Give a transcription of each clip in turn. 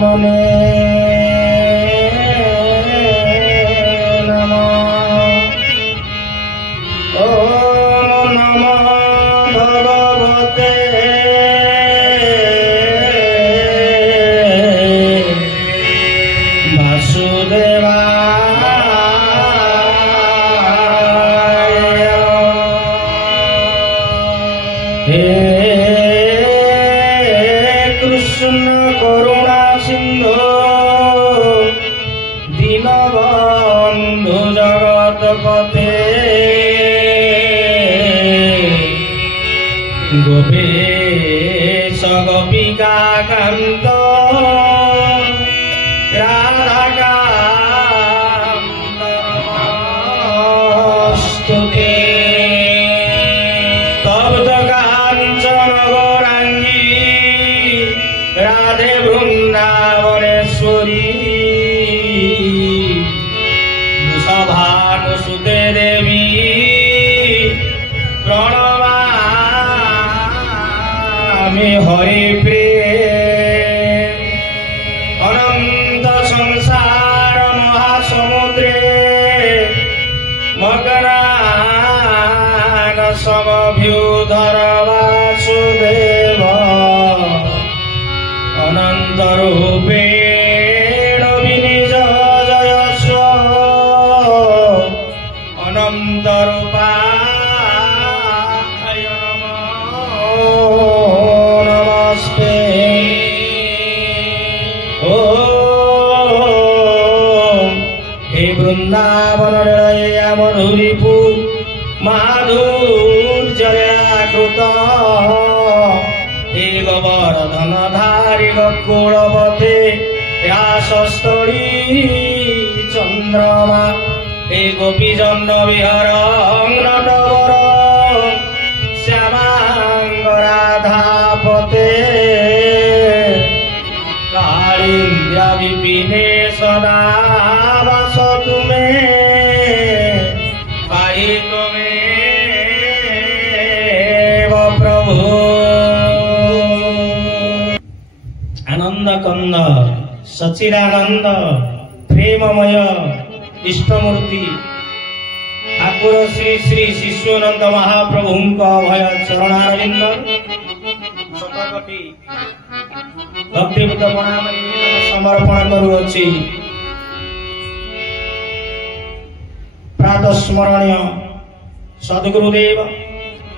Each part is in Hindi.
मने नमः। ओम नमः भगवते गोपेश गोपिका कांत राधाकान्तस्तुते तप्त कांचन गौरांगी राधे वृंदावनेश्वरी वृषभानुसुते देवी हरि प्रेम अनंत संसार महासमुद्रे मगनान समभ्युधर वासुदेव अनंत रूपेण विनिज जयस्व अनंत रूपा वृंदावन मधुरीपु माधुर्यकृत हे गोवर्धन धारी गोकुलपते व्यासस्थली चंद्रमा हे गोपीजन विहर नटवर श्यामांग राधापते कालिंद्या विपिने सदा वास तुमे पाहि तुमेव प्रभु। आनंद कंद सचिदानंद प्रेममय इष्टमूर्ति ठाकुर श्री श्री शिशुनंद महाप्रभु अभय चरणारविंद शतकोटी भक्तिपूत प्रणाम समर्पण करुअछि। प्रातः स्मरणीय सद्गुरुदेव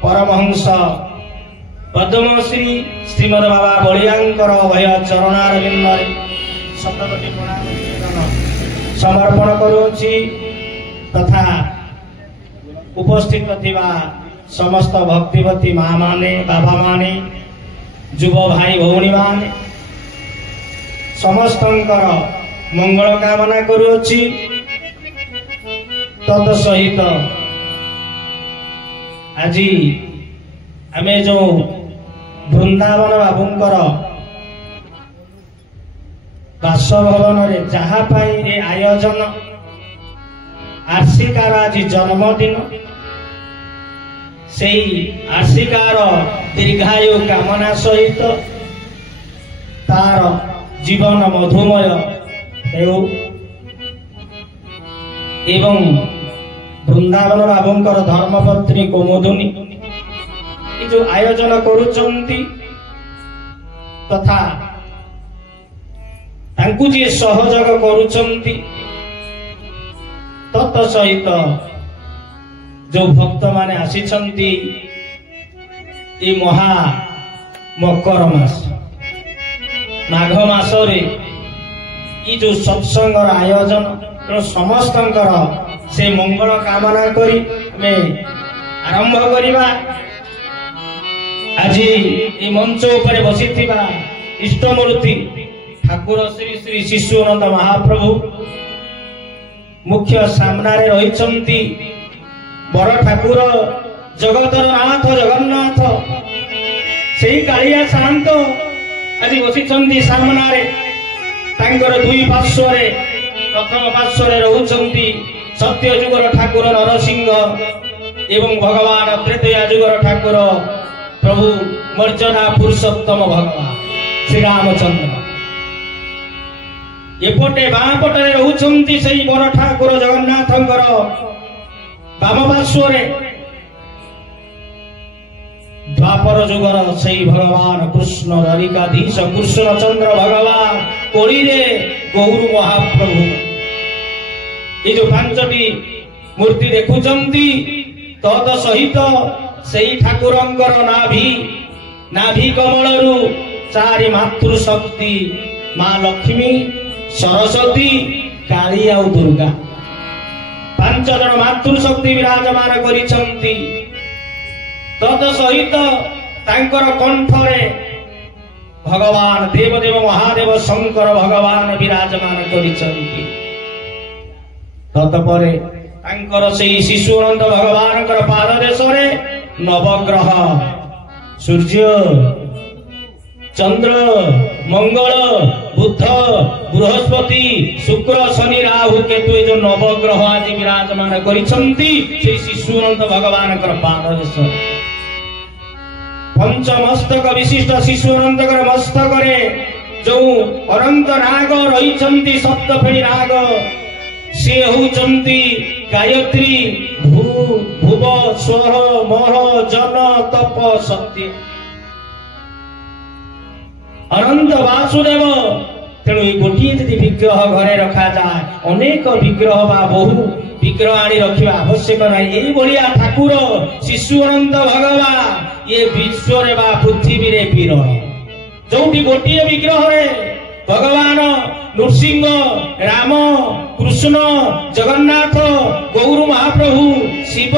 परमहंस पद्मश्री श्रीमद बाबा बलियांकर अभय चरणारविंद शतकोटी प्रणाम समर्पण करुअछि तथा उपस्थित थिबा समस्त भक्तिवती माँ माने बाबा माने युव भाई भौणी माने समस्तंकर मंगल कामना करुअछि। तत् सहित आज आमे जो वृंदावन बाबूंकर बासभवन रे जहा पाई ए आयोजन आर्शिकार आज जन्मदिन से आर्शिकार दीर्घायु कामना सहित तार जीवन मधुमय हेउ एवं वृंदावन बाबूंकर धर्मपत्नी कुमुदिनी जो आयोजन करुचंती तथा तांकु जे सहयोग करुचंती तत् सहित जो भक्त माने आसीचंती ए महा मकर मास माघ मास रे ई जो सत्संग आयोजन समस्तंकर से मंगल कामना करी हमें आरंभ करिबा। आज ये मंच उपरे बसिथिबा इष्टमूर्ति ठाकुर श्री श्री शिशुनंद महाप्रभु मुख्य सामनारे रहिचंती बड़ ठाकुर जगतर नाथ जगन्नाथ से कालिया शांत आज बसिचंती सामनारे तांकर दुई पार्श्वरे प्रथम पार्श्वरे रहुचंती सत्यजुगर ठाकुर नरसिंह एवं भगवान त्रेतया जुगर ठाकुर प्रभु मर्जना पुरुषोत्तम भगवान श्री रामचंद्र एपटे बाँ पटे रोचंती सही बर ठाकुर जगन्नाथंकर बाम पार्श्वरे द्वापर जुगर सही भगवान कृष्ण द्वारिकाधीश कृष्णचंद्र भगवान कोड़ी गौर महाप्रभु ये जो पांचटी मूर्ति देखुचंती तद सहित सही ठाकुरंकर नाभि कमलरू चारि मातृशक्ति माँ लक्ष्मी सरस्वती काली आ दुर्गा पांच जन मातृशक्ति विराजमान करिसंती तद सहित तांकर कंठरे भगवान देवदेव महादेव शंकर भगवान विराजमान करिसंती तत्परे तांकर सेही शिशुअनंत भगवान पाद देशरे नवग्रह सूर्य चंद्र मंगल बुध बृहस्पति शुक्र शनि राहु केतु जो नवग्रह आज विराजमान करिसंती से शिशुअनंत भगवान पाद देश पंचमस्तक विशिष्ट शिशुअनंत मस्तक जो अनंत नाग रही सप्तफेणी नाग से होचंती गायत्री भू भुव स्वर मह जन तप सत्य अनंत वासुदेव तेणु गोटे यदि विग्रह घरे रखा जाए अनेक विग्रह बा बहु विग्रह आनी रखा आवश्यक ना ये ठाकुर शिशु अनंत भगवान ये विश्व बा पृथ्वी रे विरह जो गोटे विग्रह भगवान नृसिंह राम कृष्ण जगन्नाथ गौर महाप्रभु शिव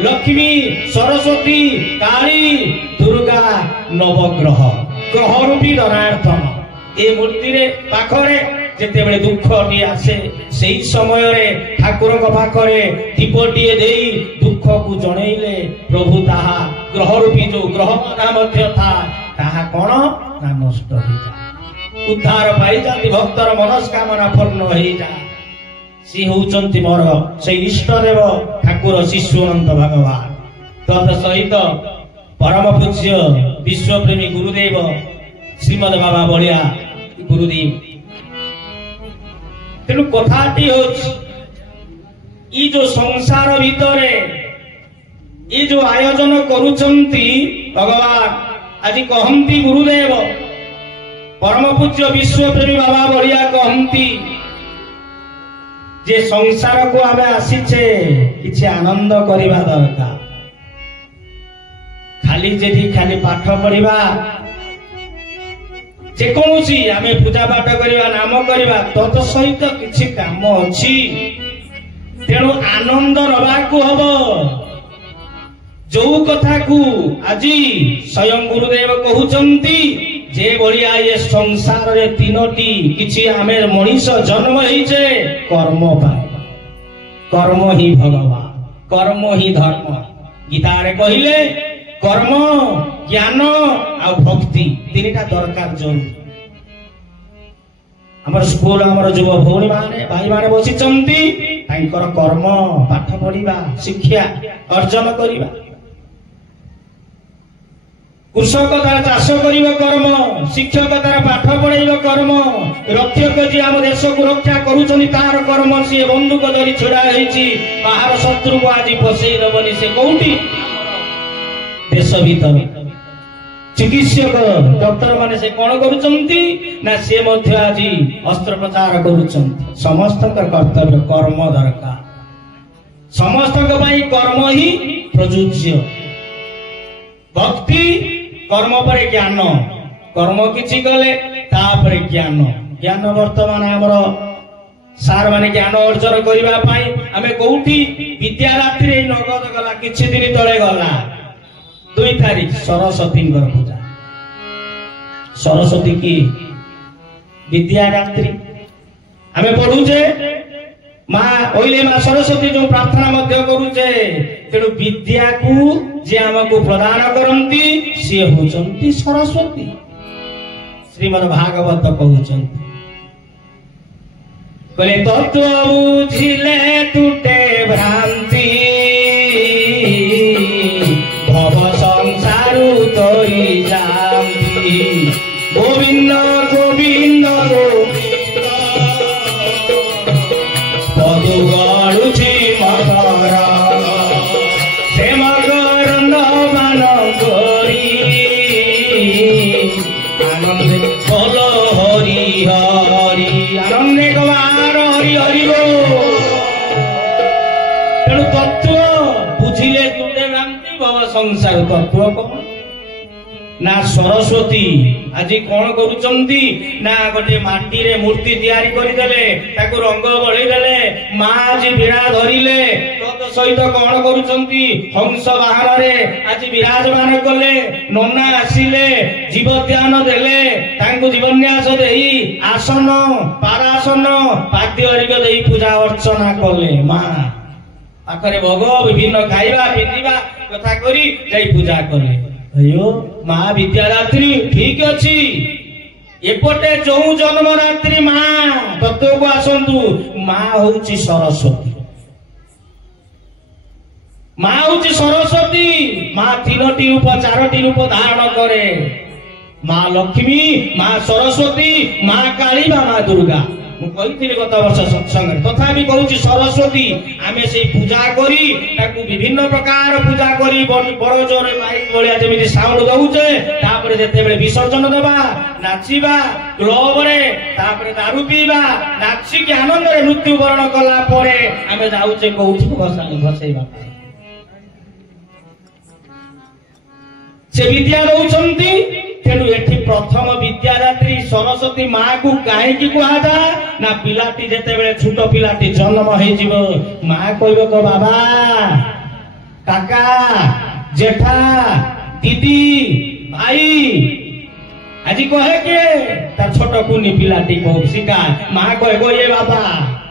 लक्ष्मी सरस्वती काली दुर्गा नवग्रह ग्रह रूपी धनार्थन ये मूर्ति पाखरे जिते दुखटी आसे से समय ठाकुर पाखरे दीपटी दे दुख को जनइले प्रभु ताहा ग्रह रूपी जो ग्रह बाधा था ताहा कौन ना नष्ट हो जाए उद्धार पाई जाती भक्तर मनस्कामना पूर्ण हो जाए सी होचंती मोर से इष्टदेव ठाकुर शिशु अनंत भगवान तद सहित परम पूज्य विश्वप्रेमी गुरुदेव श्रीमद बाबा बलिया गुरुदेव तेणु कथाटी हो जो संसार भितरे ये जो आयोजन करुचंती भगवान आज कहती गुरुदेव परम पूज्य विश्वप्रेमी बाबा बलिया कहती जे संसार को आमे आसीचे किछि आनंद करिबा दरकार खाली जेदी खाली पाठ पढ़िबा जे कोनोसी आमे पूजा पाठ करिबा नाम करिबा तत सहित किछि काम अछि तेणु आनंद रबाकू हबो जो कथा को आज स्वयं गुरुदेव कहउचंती जे बलिया ये संसार रे तीनोटी किछि आमे मनीष जन्म होइछे कर्म पाए कर्म ही भगवान कर्म ही धर्म गीता रे कहिले कर्म ज्ञान आ भक्ति तीनटा दरकार जरूर हमर स्कूल हमर युव भौणी माने भाई माने बसिचंती तांकर कर्म पाठ पढ़िबा शिक्षा अर्जन करिबा कृषक तार चाष कर कर्म शिक्षक तार पाठ पढ़ाइब कर्म रक्षक जी आम देश को रक्षा करुचनी तार कर्म सी बंदूक धरी छिड़ा बाहर शत्रु को आज फसई दबनी से कौटी देश भीतर चिकित्सक डॉक्टर माने से कौन करुचंती ना से मध्य आज अस्त्रोपचार करुचंती समस्त कर्तव्य कर्म दरकार समस्त कर्म ही प्रयोज्य भक्ति कर्म पर ज्ञान कर्म किछि गले तापर ज्ञान ज्ञान वर्तमान हमर सार माने ज्ञान अर्जन करिबा पई हमें कोठी विद्यारात्रि नगद गला किछि दिन तळे गला 2 तारीख सरस्वती पूजा सरस्वती की विद्यारात्रि हमें पढ़ुचे माँ ओइले माँ सरस्वती जो प्रार्थना मध्य करुचे तेणु विद्या को जे आमको प्रदान करंती से होचंती सरस्वती श्रीमद् भागवत कहउचंती कले तत्व बुझिले टूटे भ्रांति भव संसार तोरी जानती गोविंद गोविंद गोविंद ସଂସାର ତତ୍ଵ କଣ ନା ସରସ୍ୱତୀ ଆଜି କଣ କରୁଛନ୍ତି ନା ଗୋଟେ ମାଟିରେ ମୂର୍ତ୍ତି ତିଆରି କରିଦେଲେ ତାକୁ ରଙ୍ଗ ବଳେଇଦେଲେ ମା ଆଜି ବିଡ଼ା ଧରିଲେ ତତ୍ ସହିତ କଣ କରୁଛନ୍ତି ହଂସ ବାହାନରେ ଆଜି ବିରାଜମାନ କଲେ ନନା ଆସିଲେ ଜୀବଦାନ ଦେଲେ ତାଙ୍କୁ ଜୀବନ୍ୟାସ ଦେଇ ଆସନ ପାରାସନ ପାଦ୍ୟ ହରିକ ଦେଇ ପୂଜା ଅର୍ଚ୍ଚନା କଲେ ମା ପାଖରେ ଭୋଗ ବିଭିନ୍ନ ଖାଇବା ପିନ୍ଧିବା କଥା କରି ଯାଇ ପୂଜା କଲେ अयो माँ विद्यादात्री ठीक अच्छी एपटे जो जन्म रात्रि माँ तत्व को आसतु माँ हूँ सरस्वती माँ हूँ सरस्वती माँ तीनोटी रूप चारोटी रूप धारण करे माँ लक्ष्मी माँ सरस्वती माँ काली माँ दुर्गा कही गत वर्ष सत्संग तथापि कहूँ सरस्वती आम से पूजा करी विभिन्न प्रकार पूजा करी बड़ जोर माइक भाया जमी साउंड दौचे जिते विसर्जन दबा नाचिबा क्लब रे दारू पीवा नाचिक आनंद मृत्युवरण कला आम जाऊे कौटी भसैवा से विद्या दौरान तेणु एठी प्रथम विद्यादात्री सरस्वती माँ को कहीं कहुदा ना पिलाटी जिते छोट पिलाटी जन्म हो माँ कह बाबा काका जेठा दीदी भाई आज कहे के छोट कुनी पिलाटी कह शिखा माँ कह ये बाबा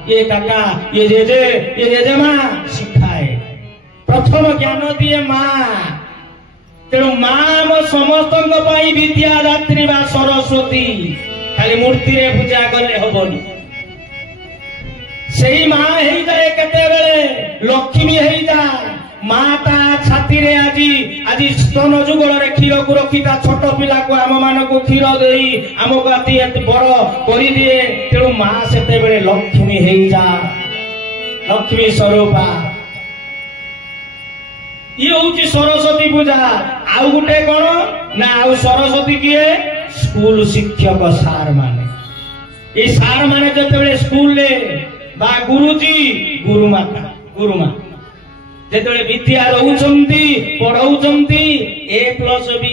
ये काका ये जेजे माँ शिखाए प्रथम ज्ञान दिए माँ तेणु माँ समस्त विद्यादात्री बा सरस्वती खाली मूर्ति रे पूजा कले हबनी से माँ हो जाए केते लक्ष्मी हो जाए माँ ता छाती रे आज स्तन जुगल क्षीर को रखी छोट पिला को आम मान को क्षीर दे आमको अति बड़ कर दिए तेणु माँ से लक्ष्मी हो जा लक्ष्मी स्वरूपा ये हूँ सरस्वती पूजा आउ गुटे कौन ना आउ सरस्वती किए स्कूल शिक्षक सार माने ये सार माने जिते स्कूल ले बा गुरुजी गुरुमाता गुरुमा जिते विद्या दौरान पढ़ाऊँ A+B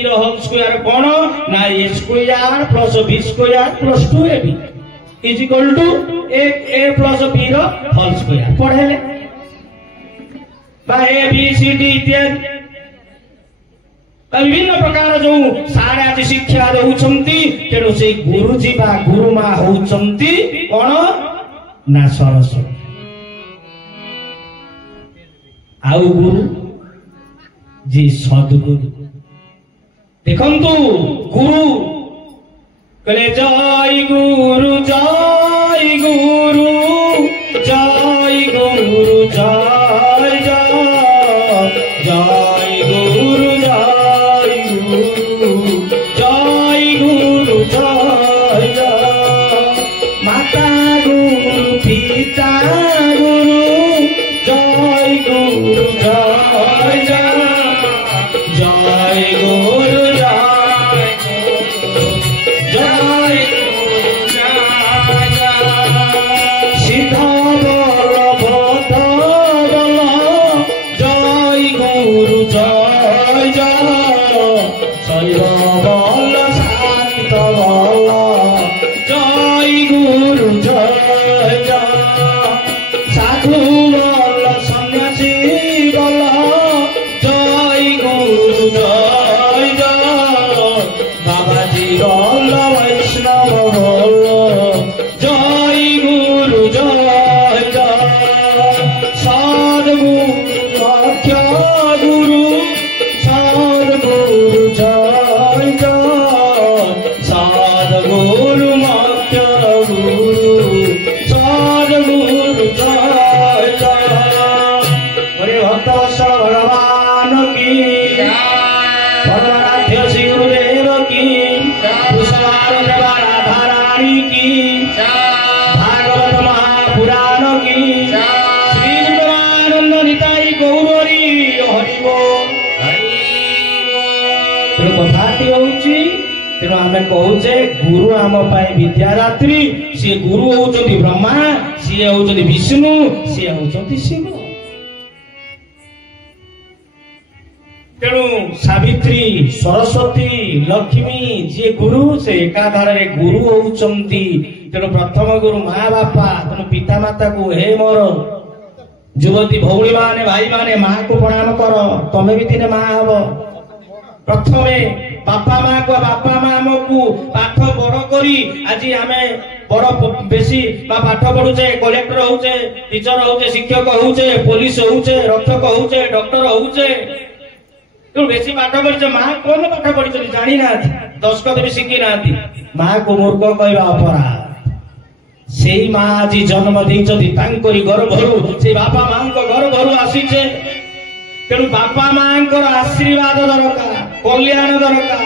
होल स्क्वायर कौन ना A square plus B square plus 2AB is equal to A+B whole square पढ़ेले ABCD इत्यादि विभिन्न प्रकार जो सारे आज शिक्षा दौरान तेणु से गुरुजी बा गुरुमा होती कौन ना सरस्वती आउ गुरु जी सदगुरु देखंतु गुरु कहले जय गुरु जय गुरु जय गुरु जय जय गुरु जय गुरु जय गुरु जय माता गुरु पिता गुरु जय गुरु जय जय गुरु जय सिद्ध तेणु आम कहे गुरु आम विद्यादात्री सी गुरु होउचंती ब्रह्मा सी होउचंती विष्णु सी होउचंती शिव तेणु सावित्री सरस्वती लक्ष्मी जी गुरु से एकाधार गुरु होउचंती। तेणु प्रथम गुरु माँ बापा, तेणु पिता माता को हे मोर युवती भौणी माने भाई माने माँ को प्रणाम कर, तमे भी दिने माँ हब। प्रथमे बापा माँ को, बापा माँ आमको पाठ बड़ करी आज आम बड़ बेसी पाठ पढ़ुचे, कलेक्टर होचे, टीचर होचे, शिक्षक होचे, पुलिस होचे, रक्षक होचे, डॉक्टर होचे। तो बेसी पाठ पढ़ी माँ कौन पाठ पढ़ी जानी ना, दशखत भी शिखी ना, माँ को मूर्ख कहवा अपराध। से माँ आज जन्म देइछथि तांकरी गर्भरु, से बापा माँ को गर्भरु आसीछे। तेणु बापा माँ को आशीर्वाद दरकार, कल्याण दरकार,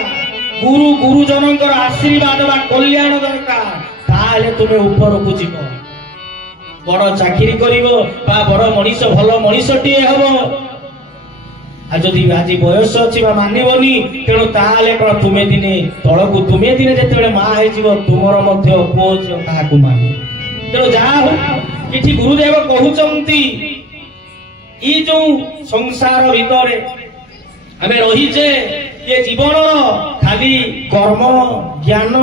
गुरु गुरुजनकर आशीर्वाद बा कल्याण दरकार। ताले तुमे ऊपर को जीव, बड़ चाकरी करिवो बा बड़ मनीष, भल मनीषटिए हबो। आ जदि आज बयस अछि बा मानिबनी, तेणु ताले कोन तुमे दिने तळकु, तुमे दिने जेतेबेले मा हे जीव, तुमर मध्य पोज काहाकु माने। तेणु जा हो इठी गुरुदेव कहउचंती, ई जो संसार भितरे आमे रहिचे, ये जीवन खाली कर्म ज्ञान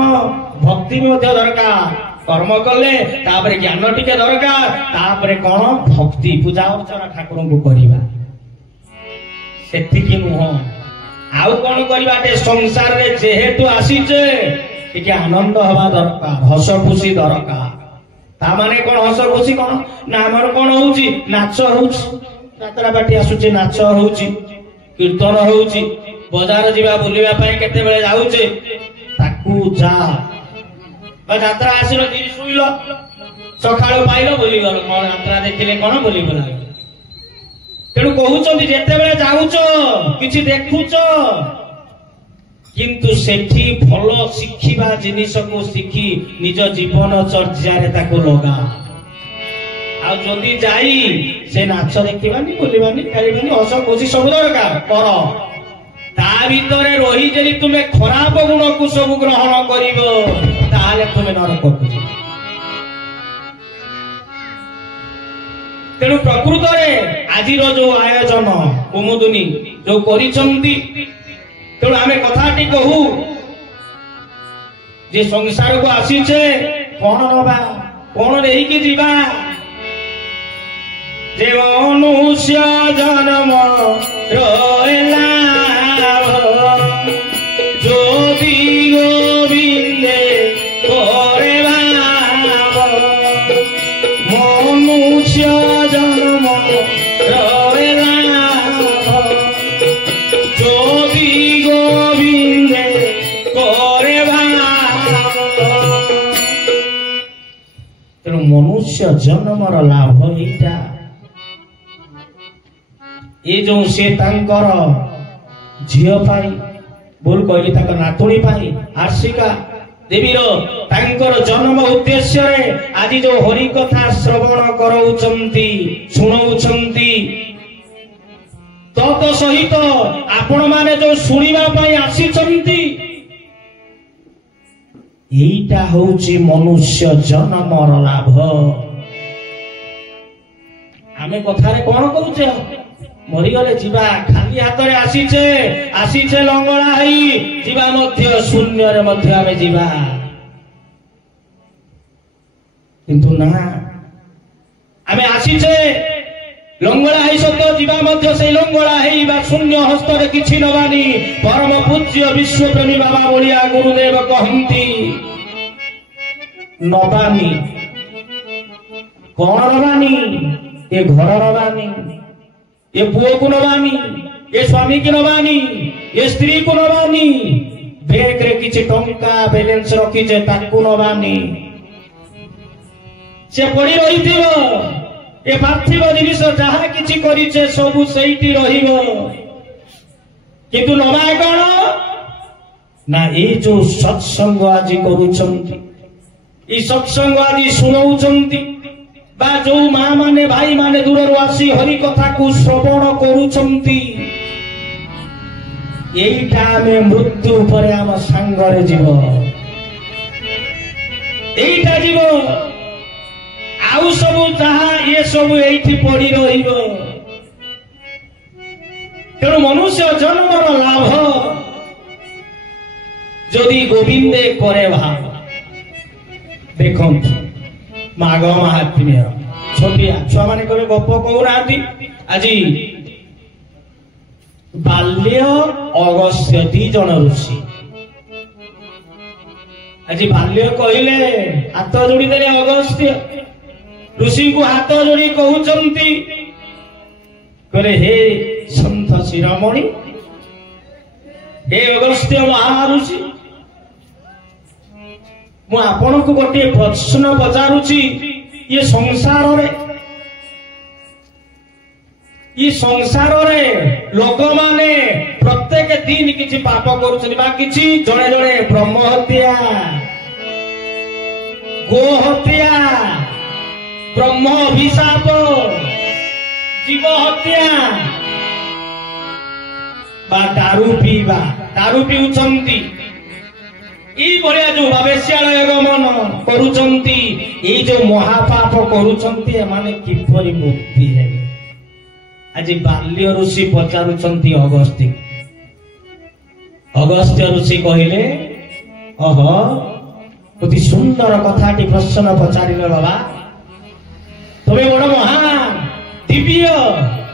भक्ति मध्य दरकार। कर्म कले तापरे ज्ञान टिके दरकार, तापरे कोन भक्ति पूजा अर्चना ठाकुर को करिबा, सेतिकी नुह आउ कोन करिबा। ते संसार रे जेहेतु आसीचे टिके आनंद हवा दरकार, हस खुशी दरकार। ता माने कोन हस खुशी कोन ना, हमर कोन होउची नाच होउची, यात्रा पार्टी आसुचे, नाच होउची, कीर्तन होउची, बाजार जीवा बुलिबा पई केते बेले जाउचे, ताकू जा बा यात्रा आसिलो दिरी सुइलो, सखाळो पाइलो बुली गलो, कोन यात्रा देखिले कोन बुली गला। तेणु कहउचंती जेते बेले जाउचो किछि देखुचो, किंतु सेठी भलो शिखिबा जिनिस को शिखी निज जीवन चर्या रे ताको लगा। आ जदि जाई से नाच देखिबानी, बुलिबानी, खेलिबानी, हस खुशी सब दरकार कर। ता भितरे रही जदि तुमे खराब गुण को सब ग्रहण करिवो, ताले तुमे नरक को जीव। तेणु प्रकृत रे आजिर जो आयोजन कुमुदुनी जो करिसंती, तेणु आमे कथाटी कहू जे संसार को आसीचे कोन नबा, कोन लेकी जीवा। जे मनुष्य जन्म रहला जोदी गोविंदे करे भाव, मनुष्य जन्म रहला जोदी गोविंदे करे भाव। तेणु मनुष्य जन्मर लाभ एटा, ये जो से तांकर झियो पाई बोल कहली तांकर नातुणी पाई आर्शिका देवीर तांकर जन्म उद्देश्य रे आज जो हरि कथा श्रवण करउचंती सुनउचंती, तत सहित आपण माने जो सुनिबा पाई आसीचंती, एइटा होउची मनुष्य जन्मर लाभ। आमे कथारे कोन कहउचे, मरीगले जीवा खाली हाथ रे आसीचे, आसीचे लंगड़ा हई जीवा मध्य शून्य रे मध्य आमे जीवा। किंतु ना, आमे आसीचे लंगड़ा हई सत्य जीवा मध्य से लंगड़ा हई बा शून्य हस्त रे किछि नबानी। परम पूज्य विश्व प्रेमी बाबा बोलिया गुरुदेव कहंती, नबानी कोन नबानी, ए घर नबानी, ये पुओ को नबानी, ये स्वामी की नबानी, ये स्त्री को नबानी, बैंक रे किछि टंका बैलेंस रखी जे ताकू नबानी। से पड़ी रहिथिबो, ये पार्थिव जिनिस जहा किछि करिछे सबु सेइटी रहिबो, किंतु नबा कोन ना, ए जो सत्संग आज करूछंती, ई सत्संग आज सुनउछंती, बा जो माँ माने भाई माने दूर आसी हरि कथा को श्रवण करूछंती, एइटा आमे मृत्यु परे आम सांगरे जीव, एइटा जीव। आउ सब जहा ये सब एइठी पड़ी रहिबो। तेणु मनुष्य जन्मर लाभ जदि गोविंदे करे भाव देखो माघ महात्म्य छोटिया छुआ मैंने कभी गप कहूना आज बाल्य अगस्त्य दी जन ऋषि आज बाल्य कहले हाथ जोड़ी देले अगस्त्य ऋषि को हाथ जोड़ी कहते कहले हे सन्थ शिरोमणि हे अगस्त्य महाऋषि मु आपण को गोटे प्रश्न पचारुची ये संसार रे लोक माने प्रत्येक दिन किछि पाप करूछन बा किछि जणे जणे ब्रह्म हत्या गो हत्या ब्रह्म अभिशाप जीव हत्या बा दारू पीउछंती ई बढिया जो भविष्यालय गमन करूछंती ई जो महापाप करूछंती एमाने किपरि मुक्ति हेबे आज बाल्य ऋषि पचारुछंती अगस्त्य ऋषि कहले ओहो अति सुंदर कथाटी प्रश्न पचारिले बाबा तबे बड़ महान दिव्य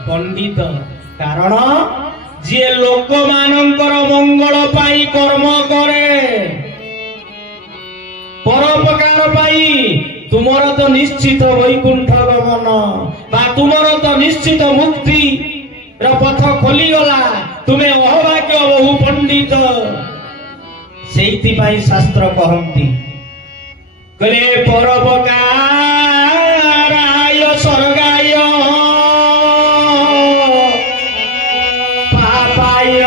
पंडित कारण जे लोक मानकर मंगल पाई कर्म करे परोपकार पाई तुमर तो निश्चित वैकुंठ गमन बा तुमर तो निश्चित मुक्ति पथ खोली गला तुम्हें अभाग्य बहु पंडित से शास्त्र कहती कहले परोपकाराय स्वर्गाय पापाय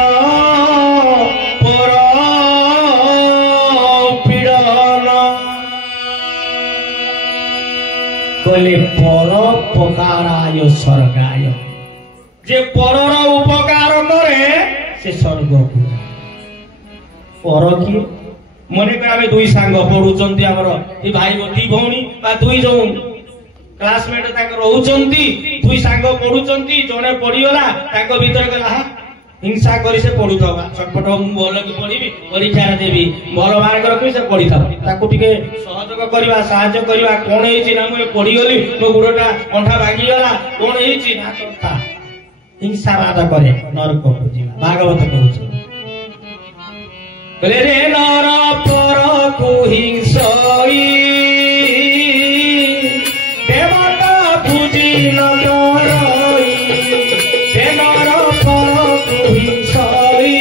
कहले परोपकाराय स्वर्गाय जे परर उपकार करे से स्वर्ग को पर किए मने आमे दुई सांग पढुचंती हमर ए भाई दी भौणी बा दुई जो क्लासमेट ताक रहउचंती दुई सांग पढुचंती जणे पढियोला ताक भीतर गला हिंसा करी से पढुथबा छटपट मु बोल कि पढिबी परीक्षा देबी भल मार्क रखि से पढिथब ताकू टिके सहयोग करबा सहायता करबा कोन हेची ना मु पढि गली मो गुडटा अंठा भागी गला कोन हेची ना तथा हिंसा बात करे नरक को जीवा भागवत कहउछ कहले रे नर पर को हिंसई देवता पूजी न करई रे नर पर को हिंसई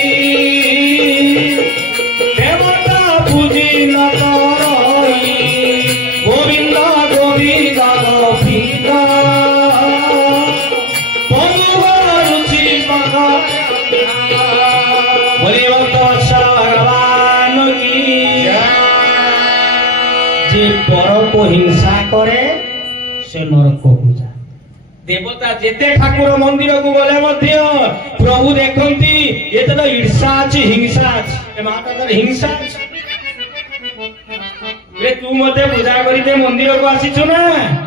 देवता पूजी न करई गोविंद गोविंद गोविंद पर को हिंसा करे से नरक को जाए देवता जेते ठाकुर मंदिर को गले मध्य प्रभु देखंती एते तो ईर्षा अछि हिंसा अछि ए माता तर हिंसा रे तू मते पूजा करी दे मंदिर को आसीछु ना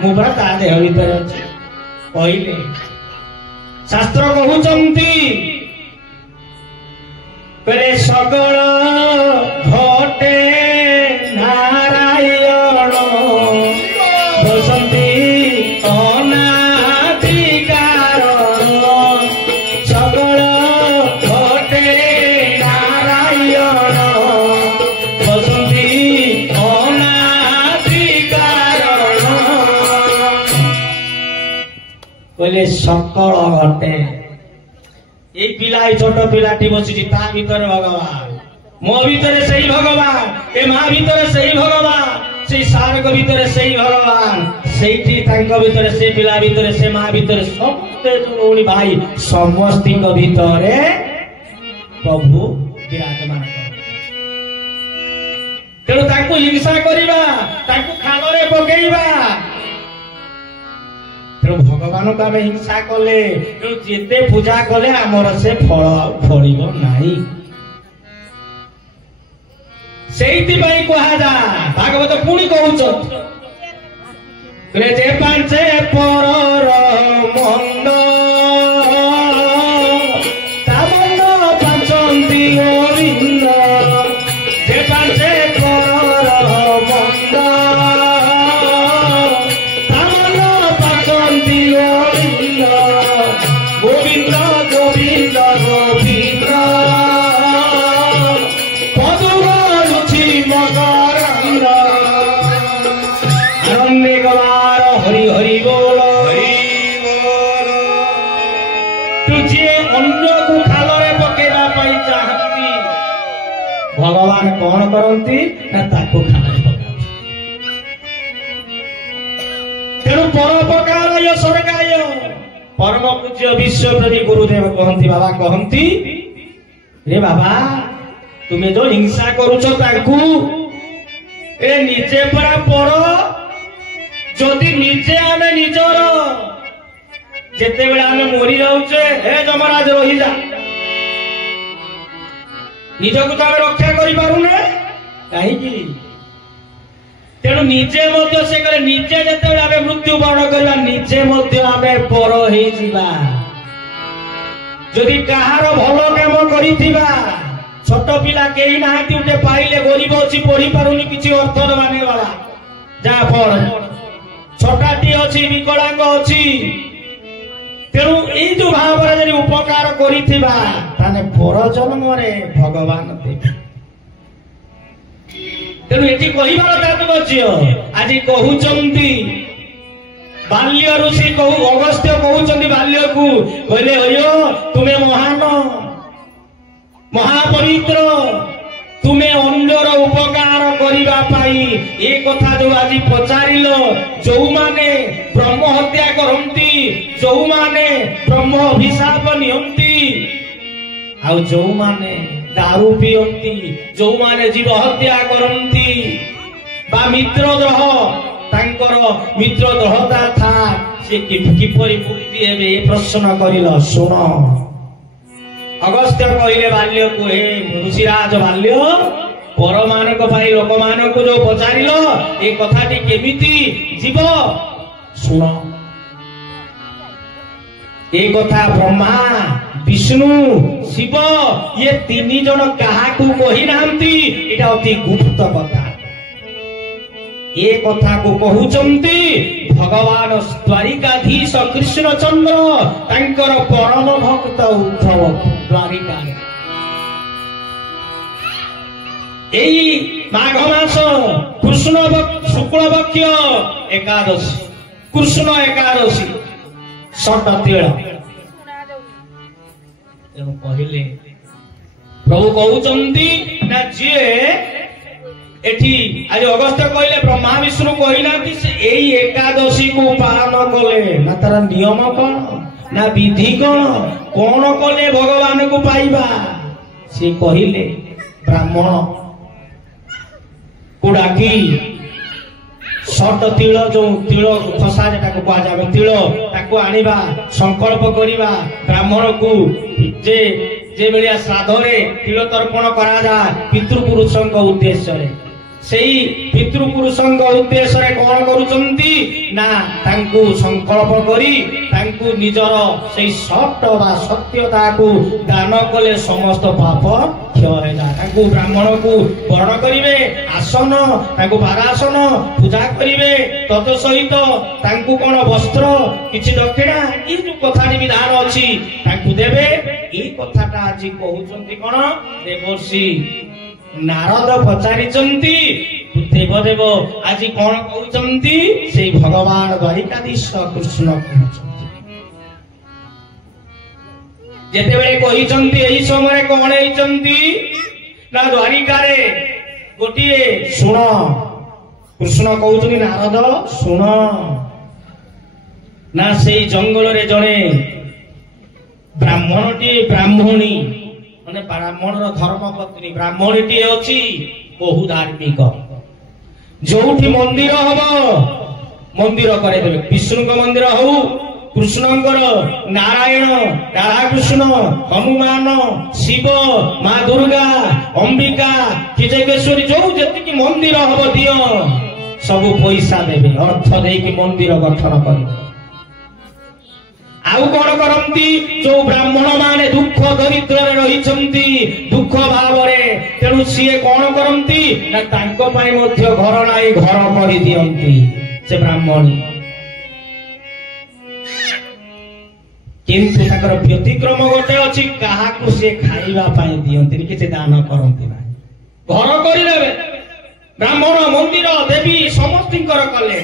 मु बरा ता देह भीतर अछि कहले शास्त्र कहउचंती करे सकल घटे नारायण बसंती अनादि कारण सकल घटे नारायण बसंती अनादि कारण कहले सकल घटे ये पिला छोट पिलाटी बसी ता भीतर भगवान मो भीतर से ही भगवान ए मां भीतर से ही भगवान से सारक भीतर से ही भगवान सेठी तांको भीतर से पिला भीतर से मां भीतर सबते जोनी भाई समस्ती को भीतर प्रभु विराजमान तेणु तांको हिंसा करिबा तांको खालरे पकेइबा तेणु भगवान को आम हिंसा कले तेणु जेते पूजा कले आमर से फल फलिबो नाही सेइति पई कहा जा भागवत पुणी कहउछ रे जे पांचे परर मंद कौन करती ना ताको खाना पकाती। तेणु परोपकार स्वर्गाय परम पूज्य विश्वप्रति गुरुदेव कहती बाबा कहती रे बाबा तुम्हें जो हिंसा करुच ताकू ए निजे परा पर जदि निजे आमे निजर जेते बेला आमे मरी जाउचे हे जमराज रही जा निजको तो रक्षा करि पारुने काहे कि तेणु निजे मध्य से करे निजे जेते बेला आमे मृत्यु वरण करबा निजे मध्य आमे पर हेई जिबा जदि कहार भलो काम करिथिबा छोट पिला केही नाहाती उठे पाइले गरीब अछि पढ़ी पारुनी किछि अर्थ माने वाला जा फल छोटाटी अछि विकलांग अछि तेणु एई जो भाव रे जदि उपकार करिथिबा ताने पर जन्म रे भगवान देबे। तेणु एठी कहिबार तात्पर्य आज कहउचंती बाल्य ऋषि कहू अगस्त्य कहउचंती बाल्य को कहले अयो तुमे महान महापवित्र तुम्हें अंधर उपकार करिबा पाई ए कथा जो आज पचारिल जो माने ब्रह्म हत्या करंती जो माने ब्रह्म अभिशाप नियंती आ जो माने दारू पियंती जो माने जीव हत्या करंती बा मित्रद्रोह तांकर मित्रद्रोहता था से किपरि मुक्ति हेबे ए प्रश्न करिल सुन अगस्त्य कहले बाल्य को हे ऋषिराज बाल्य पर मानक भाई लोक मानक जो पचारिल ए कथाटी केमिति जीव सुन ए कथा ब्रह्मा विष्णु शिव ये तीन जन काहाकू कहि नांती एटा अति गुप्त कथा ए कथा को कहउचंती भगवान द्वारिकाधीश कृष्णचंद्र तांकर परम भक्त उद्धव द्वारिका एई माघ मास कृष्ण शुक्ल पक्ष एकादशी कृष्ण एकादशी सट तिल कहले प्रभु कहउचंती ना जे एठी आज अगस्त्य कहले ब्रह्मा विष्णु कहिला कि एई एकादशी को पालन कले ना तार नियम कोन ना विधि कोन कले भगवान को पाइबा से कहिले ब्राह्मण को डाकी सट तिल जो तिल खसा जेटा को कहा जाबे तिल ताको आनिबा संकल्प करिबा ब्राह्मण को जे जे बेलिया श्राद्ध रे तिल तर्पण करा जा पितृपुरुषों को उद्देश्य रे सेई पितृपुरुषों उद्देश्य रे कोन करूचंती ना तांकु संकल्प करी तांकु निजर सेई सत्य बा सत्यता को दान कले समस्त पाप क्षय जा तांकु ब्राह्मण को वर्ण करिवे आसन तांकु बारासन पूजा करिवे तत सहित तांकु कोन वस्त्र किछि दक्षिणा ई जो कथानी विधान अछि तांकु देबे ई कथाटा आज कहउचंती कोन देवर्षि नारद पचारिचंती देवदेव आज कौन कहउचंती से भगवान द्वारिकाधीश कृष्ण कहउचंती जेते बेले कहिचंती एही समय कोन हेचंती ना द्वारिका रे गोटिए सुन कृष्ण कहउचंती नारद सुन ना सेई जंगल रे जणे ब्राह्मणटी ब्राह्मणी माने ब्राह्मण धर्म पत्नी ब्राह्मणटी अछि बहु धार्मिक जोठी मंदिर हबो मंदिर करे देबे विष्णु को मंदिर हो कृष्णंकर नारायण राधा कृष्ण हनुमान शिव मां दुर्गा अंबिका किजकेश्वरी जो जति मंदिर हबो दियो सब पैसा देबे अर्थ देई कि मंदिर गठन करिबे आउ कौन करती जो ब्राह्मण माने दुख दरिद्र रही दुख भाव तेणु सी कौन करती ना तांको पाई मध्य घर नाई घर कर दियंती से ब्राह्मणी किंतु ताकर व्यतिक्रम गोटे अछि काहाकू से खाइबा पाई दियंती किछि दान करंती ना घर करिलेबे ब्राह्मण मंदिर देवी समस्तिंकर कले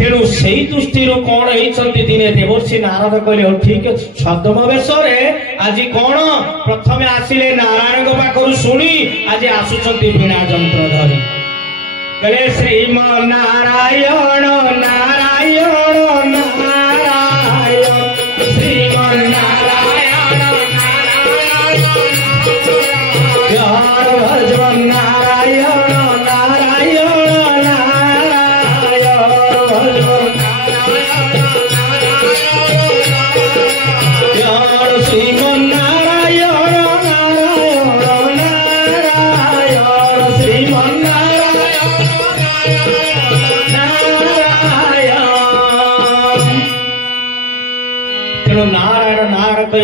तेणु से दृष्टि कौन होती दिने देवर्षि नारद कहले हो ठीक है छद्म वेश आज कौन प्रथमे आसिले नारायण पाखु शुणी आज आसुंच वीणा जंत्र धरी कहले श्रीमन नारायण नारायण नारायण श्रीमन नारायण नारायण भजन नारायण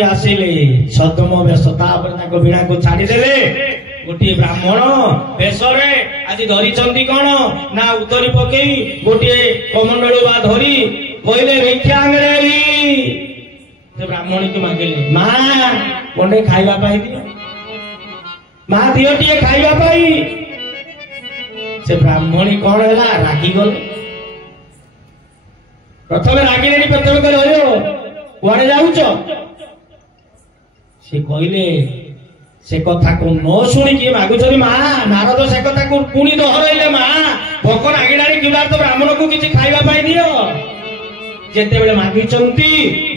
आसिले छद्म वेश वीणा को छाड़ीदे गोटे ब्राह्मण वेश आज धरी कौन ना उतरी पकई गोटे कमंडल धरी कहले भिक्षांगी ब्राह्मणी को मांगिले माँ कंडे खाइबा दियो माँ दियो टे खाइबा से ब्राह्मणी कौन है रागी गले प्रथम रागिले प्रथम कहले कुआड़े जाऊच से कहले से कथा को न शुणी मागुच माँ नारद से कथा को पुणी दोहरइले माँ भोक नागिला तो ब्राह्मण को किसी खाइबा दियो जेते बेले मागिचंती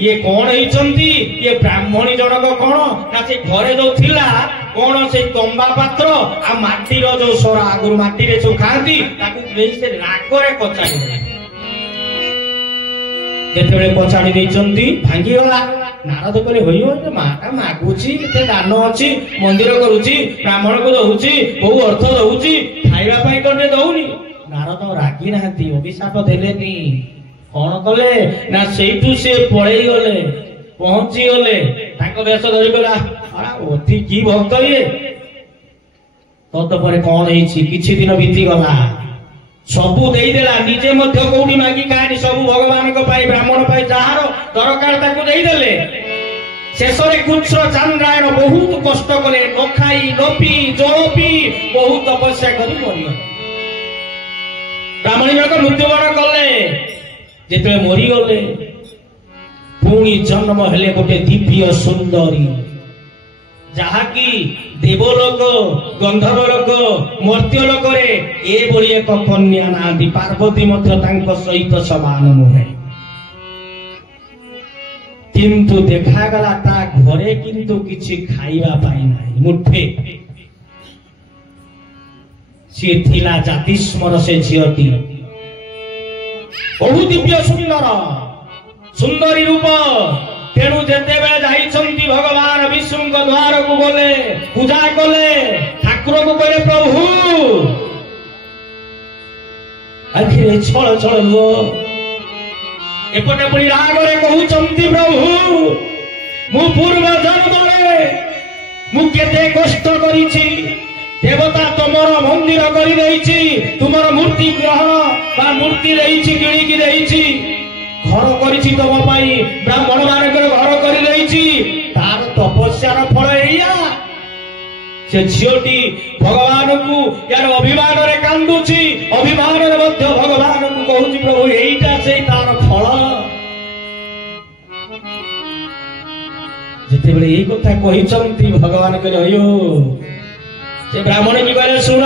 ये कौन होइचंती ये ब्राह्मणी जनक कौन ना से घरे जो थिला कौन से तंबा पात्र आ माटी रो जो सोरा आगुर माटी रे जो खांती ताकू नेई से रागरे कचाड़ी जेते बेले कचाड़ी देचंती भांगी गला नारद कहले होइयो माटा मागुची ते दान अछि मंदिर करूची ब्राह्मण को दउची बहु अर्थ दउची खाइबा पई कोटे दउनी नारद रागी नाहती अभिशाप देलेनी कौन कले ना सेठू से पड़े गले पहुंची गले वेश धरी गला अति की भक्त ये तत्पर कौन किछि दिन बीती गला सबू देदेला निजे मध्य कोठी मागी कहानी सबू भगवान को पाई ब्राह्मण पाई जार दरकार ताकू देदेले शेष में कुच्र चांद्रायण बहुत कष्ट कले न खाई न पी जल पी बहुत तपस्या कर मरीगले ब्राह्मणी जनक मृत्युवरण कले जेते मरीगले पुणी जन्म हेले गोटे दिव्य सुंदरी जहाँकि देवलोक गंधर्वलोक मर्त्यलोक एक कन्या ना पार्वती सहित समान नुहे किंतु देखागला ता घरे किंतु किछि खाइबा पाई नाही मुठे सी थिला जातिस्मर से झियटी बहु दिव्य सुंदर सुंदरी रूप तेणु जेते बेले जाइछंती भगवान विष्णु द्वार को गले पूजा कले ठाकुर को कहले प्रभु आखिरे छळ छळ लो एपटे पुणी रागरे कहउछंती प्रभु मु पूर्व जन्मरे मु केते कष्ट करिछि देवता तुमर मंदिर करि देइछि तुमर मूर्ति ग्रहण बा मूर्ति देइछि किणी की देइछि घर करिछि तम पाई ब्राह्मण मानकर घर करि देइछि तार तपस्यार फल एया से झियोटी भगवान को यार अभिमान रे कांदुछि अभिमान रे मध्य भगवान को कहउछि प्रभु एईटा से तार फल जेते बेले एई कथा कहिछंती भगवान कहले अयो से ब्राह्मण की कहले सुन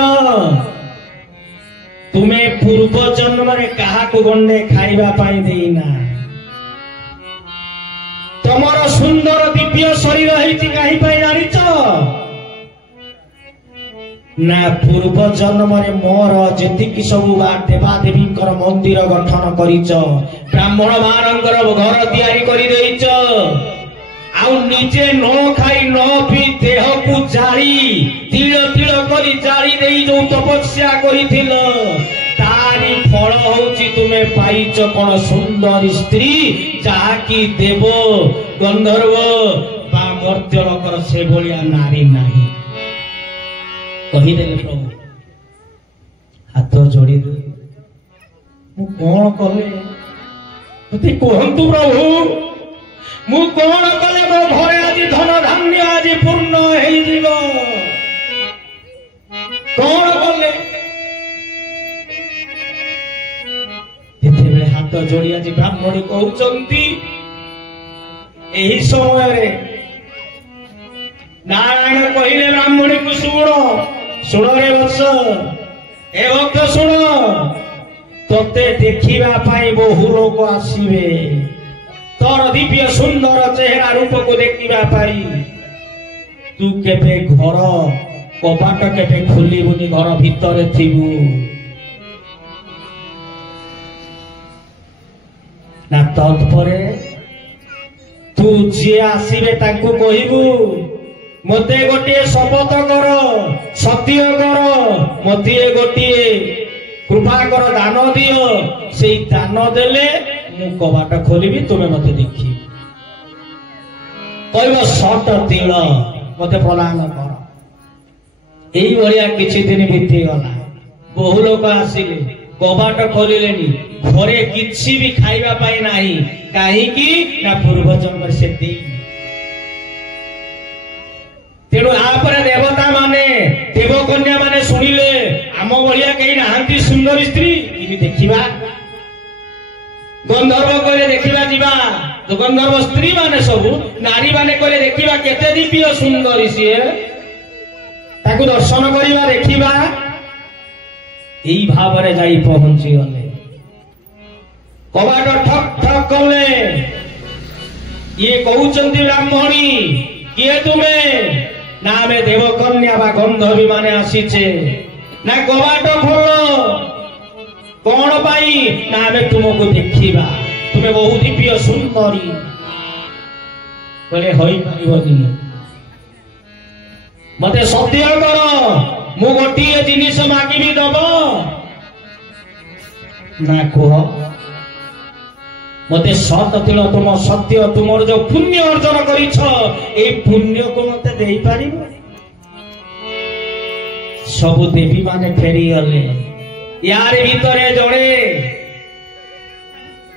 तुम्हें पूर्व जन्म रे कहा को गंडे खाइबा पाई देना तमर सुंदर दिव्य शरीर होइछि काहि पाई जानिछ ना पूर्व जन्म रे मोर जेतिकी सब देवा देवी मंदिर गठन करिछ ब्राह्मण मानकर घर तैयारी करि देइछ आउ निजे न खाई न पी देह को जाली तिल तिल करी जाली देई जो तपस्या करिथिल तारी फल होउची तुमे पाइछ कोन सुंदर स्त्री जाकी देव गंधर्व बा मर्त्य लोकर से भलिया नारी नाही कहि देले प्रभु हाथ जोड़ी दे मु कोन कले तते कहंतु प्रभु मु कोन कले मो घरे आज धन धान्य आज पूर्ण हेई जीव कोन कले एते बेले हाथ हाथ जोड़ी आज ब्राह्मणी कहते यही समय नारायण कहले ब्राह्मणी को शुण रे वत्स ए भक्त शुण तोते देखा बहु लोक आसवे तोर दिव्य सुंदर चेहरा रूप को देखा तू केबे घर कबाट केबे खोलबुनि घर भितर थिबु ना तत्परे तू जे आसीबे ताकू कहबू मते गोटे शपथ कर सत्य कर मते गोटे कृपा कर दान दियो से दान देले मु कबाट खोलिबी तुमे मते देखी कहबो सट तिल मते प्रदान कर एई भलिया किछि दिन बीती गला बहु लोक आसिले कबाट खोलिलेनी घरे किछि भी खाइबा पाई नाही काहे कि ना पूर्व जन्म से दी तेणु आपरे देवता माने देवकन्या माने सुनिले आम भलिया कहीं नाहांती सुंदर स्त्री कि देखिबा गंधर्व कहले देखिबा जीवा तो गंधर्व स्त्री माने सब नारी माने कहले देखिबा केते दिव्य सुंदरी सीए ताकू दर्शन करिबा देखिबा एई भावरे जाई पहुंची गले कबाट ठक ठक कले ये कहउचंती ब्राह्मणी किए तुमे ना में देवकन्या बा गंधर्वी माने आसीचे ना कबाट खोलो कौन पाई ना में तुमको देखिबा तुमे बहुत दिव्य सुंदरी बोले होई परिबनी मते सत्य कर मु गोटे जिनिस मागिबी दब ना कह मते सत तिल तुम सत्य तुमर जो पुण्य अर्जन करिछ ए पुण्य को मते देई पारिबो सब देवी माने फेरी गले यार भीतरे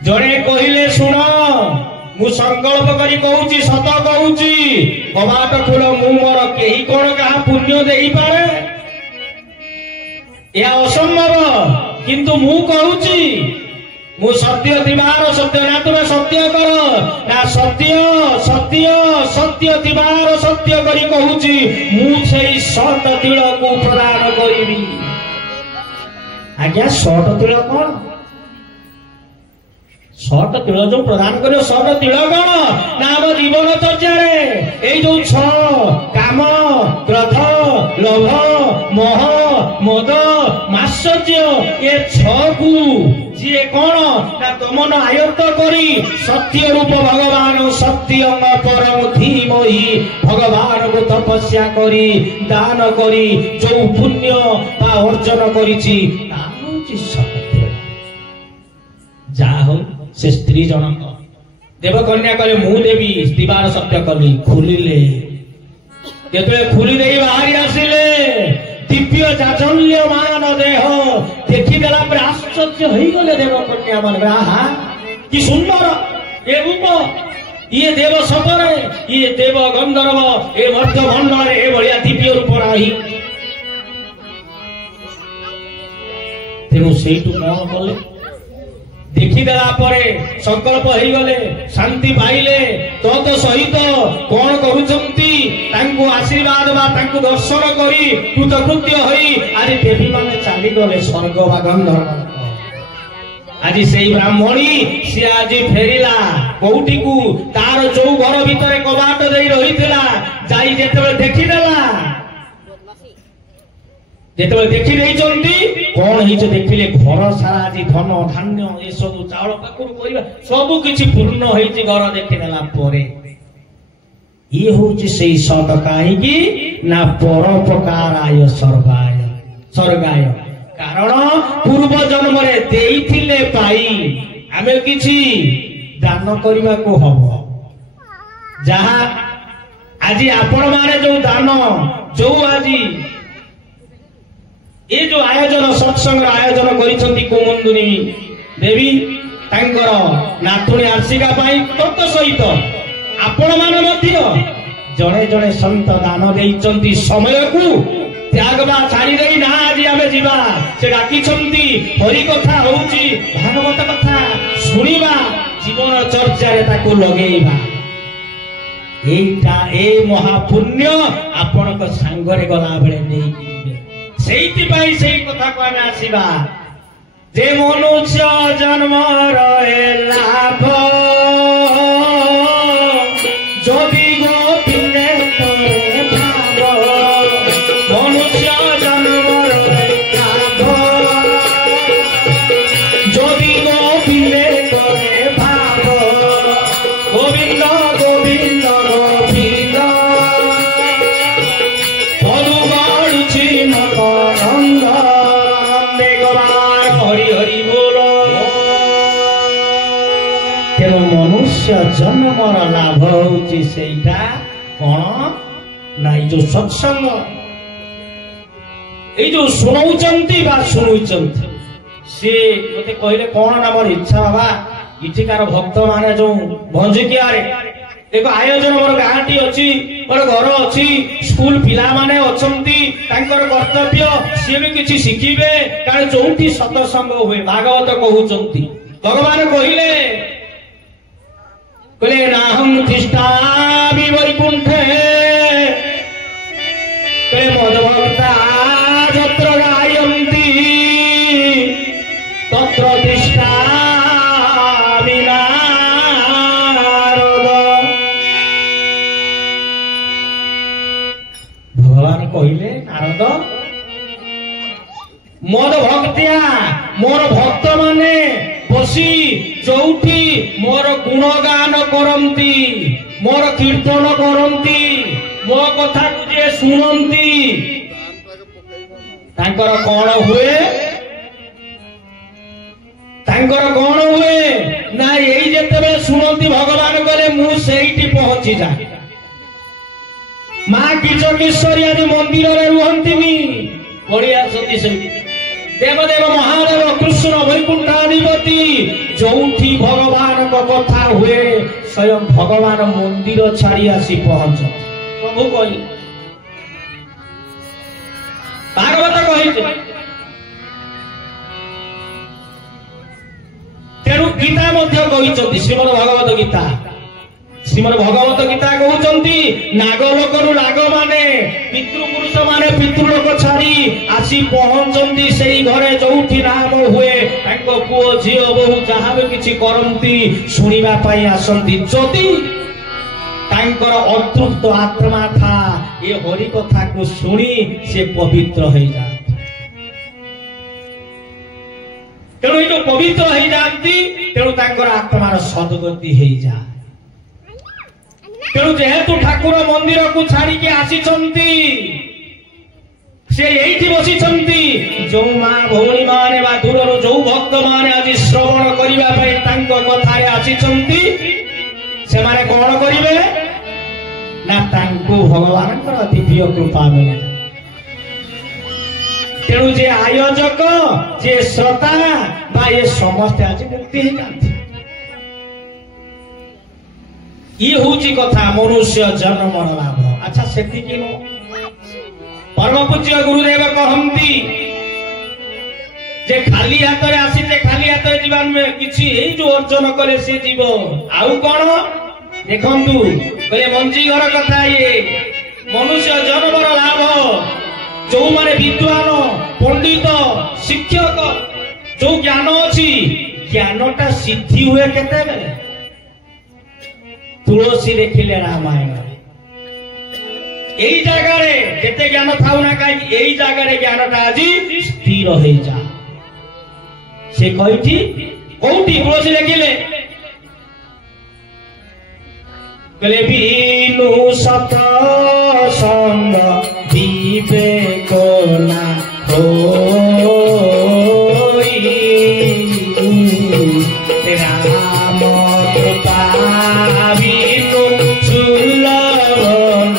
जड़े कहले सुन मु संकल्प करी कहूची सत कहूची कबाट खोल मु मोर केही कोन कहा पुण्य देई पारे या असंभव किंतु मु कहूची मु सत्य तिबार सत्य ना तुम सत्य कर ना सत्य सत्य सत्य तिबार सत्य करी कहूची मु सेई सत तिल को प्रदान करिबी आज्ञा सट तिल कौन सट तिल जो प्रदान करो सट तिल कौन ना आम जीवन चर्चा जो छ काम क्रोध लोभ मोह मद मात्सर्य ये छू जी कौन ना तुमन आयत्त करी सत्य रूप भगवान सत्य परम धीमहि भगवान को तपस्या करी दान करी जो पुण्य बा अर्जन करिछि जा हो से स्त्री जनक देवकन्या कले मु देवी दिवार सत्य कली खुलिले जेतले खुली देई बाहरी आसिले दिव्य जाजल्यमान देह देखि देला पर आश्चर्य होई गले देवकन्या मन आहा कि सुंदर ए रूप ये देव सपरे ये देव गंधर्व ए मर्त्य भंडार ए भलिया दिव्य रूप रही तेणु सेठू कौन कले देखिदेला परे संकल्प हो गले शांति पाइले तत सहित कौन करुचंती तांको आशीर्वाद बा तांको दर्शन करी कृतकृत्य होई आज देवी माने चली गले स्वर्ग बा गंधर्व आज सेई ब्राह्मणी सी आज फेरिला कोउटी को तार जो घर भीतर कबाट देई रहितला जाई जेते देखिदेला जेते देखि देइचंती कौन ही देखिले घर सारा आज धन धान्य ये सब चाउल पाखुर करिबा सब किछि पूर्ण होईछि घर देखिदेला परे ये होछि सेई सत काहेकि ना परोपकाराय स्वर्गाय कारण पूर्व जन्म रे देइथिले पाई आमे किछि दान करिबा को हबो जहा आज आपण माने जो दान जो आज ये जो आयोजन सत्संग आयोजन करिसंती कोमंदुनी देवी तांकर नातुणी आर्शिका पाई तत सहित आपण माने मध्य जणे जणे संत दान देइचंती समय को त्यागबा छाड़ी देई ना आज आमे जीवा से डाकिचंती हरि कथा होउची भागवत कथा शुणा जीवन चर्चा लगे ए महापुण्य आपण सांगरे गला बेले नहीं से कथा को आम आसवा जे मनुष्य जन्म रहे लाभ जदि गोपिने करे भाव मनुष्य जन्म रहे लाभ जदि गोपिने करे भाव गोविंद गोविंद गोविंद मधु बाड़ुची मकरंद हरि हरि बोल तेणु मनुष्य जन्मर लाभ होची सेटा कौन ना जो सत्संग ये जो शुणाउचंती बा शुणुचंती से मते कहले कौन ना मोर इच्छा बाबा इठिकार भक्त माने जो भंजिकिया रे देखो आयोजन मोर गाँटी अच्छी मोर घर अच्छी स्कूल पिला माने अछंती तांकर कर्तव्य सी भी किछि शिखिबे कारण जोठी सत्संग हुए भागवत कहउचंती भगवान कहले नाहं तिष्ठामि वैकुंठे कहले मद्भक्ता यत्र गायन्ति तत्र तिष्ठामि नारद भगवान कहले नारद मोर भक्तिया मोर भक्त माने बसी जोठी मोर गुणगान करंती मोर कीर्तन करंती मो कथा को जे सुनंती तांकर कोण हुए ना यही जेते सुनंती भगवान कहले मु सेठी पहुंची जाए मां कीचकेश्वरी आदि मंदिर रे रुहंती बढ़िया सती से देवदेव महादेव कृष्ण वैकुंठाधिपति जोठी भगवान को कथा हुए स्वयं भगवान मंदिर छाड़ी आसी पहुंच प्रभु कही भागवत कही तेणु गीता मध्य कही श्रीमद भगवत गीता कहते नागलोकरु नाग माने पितृपुरुष माने पितृलोक छाड़ी आसी पहुंचती से घरे जोठी नाम हुए पुओ झील बहु जहाँ भी किसी करती शुणा आसती जदि अतृप्त आत्मा था ये हरि कथा को शुणी से पवित्र हो जाए तेणु ये पवित्र हो जाती तेणु आत्मार सदगति हो जाए तेणु जेहेतु ठाकुर मंदिर को छाड़ी आसी बसी जो माँ भौणी माने दूर जो भक्त माने आज श्रवण करने कथा आसी से माने कौन करिवे ना भगवान दिव्य कृपा मिले तेणु जे आयोजक जे श्रोता बा ये समस्त आज मुक्ति हो जाती ये हूची कथा मनुष्य जन्म लाभ अच्छा से परम पूज्य गुरुदेव कहती जे खाली हाथ में आसी खाली हाथ में जीवन में किसी जो अर्जन करे से जीव आउ कौन देखु कहले मंजी घर कथा ये मनुष्य जन्म लाभ जो माने विद्वान पंडित शिक्षक जो ज्ञान अच्छी ज्ञानटा सिद्धि हुए केते बेले तुलसी देखिले रामायण यही जगह जिते ज्ञान थाउ ना कहीं यही जगह ज्ञानटा आज स्थिर हो जा से कही कौटी तुलसी देखिले कहले बीनु सत संग विवेक ना राम कृपा बीनु सुलभन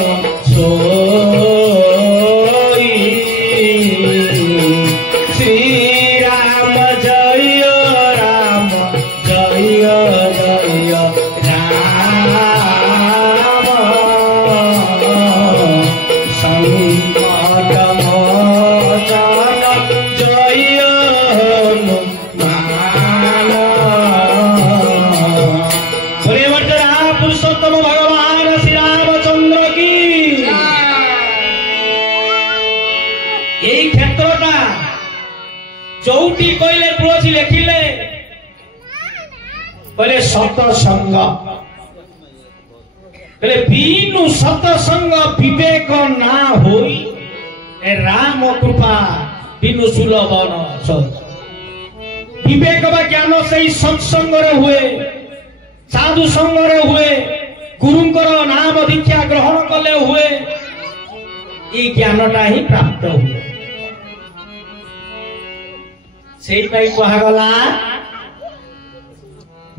सोई श्री राम जय राम जय जय राम ଜ୍ଞାନଟା ଯୋଉଠି କହିଲେ ତୁଳସୀ ଲେଖିଲେ କହିଲେ ସତସଙ୍ଗ କହିଲେ ବିନୁ ସତସଙ୍ଗ ବିବେକ ନା ହୋଇ ଏ ରାମ କୃପା ବିନୁ ସୁଲଭ ନ ବିବେକ ବା ଜ୍ଞାନ ସେଇ ସତ୍ସଙ୍ଗରେ ହୁଏ ସାଧୁ ସଙ୍ଗରେ ହୁଏ ଗୁରୁଙ୍କର ନାମ ଦୀକ୍ଷା ଗ୍ରହଣ କଲେ ହୁଏ এই জ্ঞানটা ହିଁ ପ୍ରାପ୍ତ ହୁଏ ସେଇପାଇଁ କୁହାଗଲା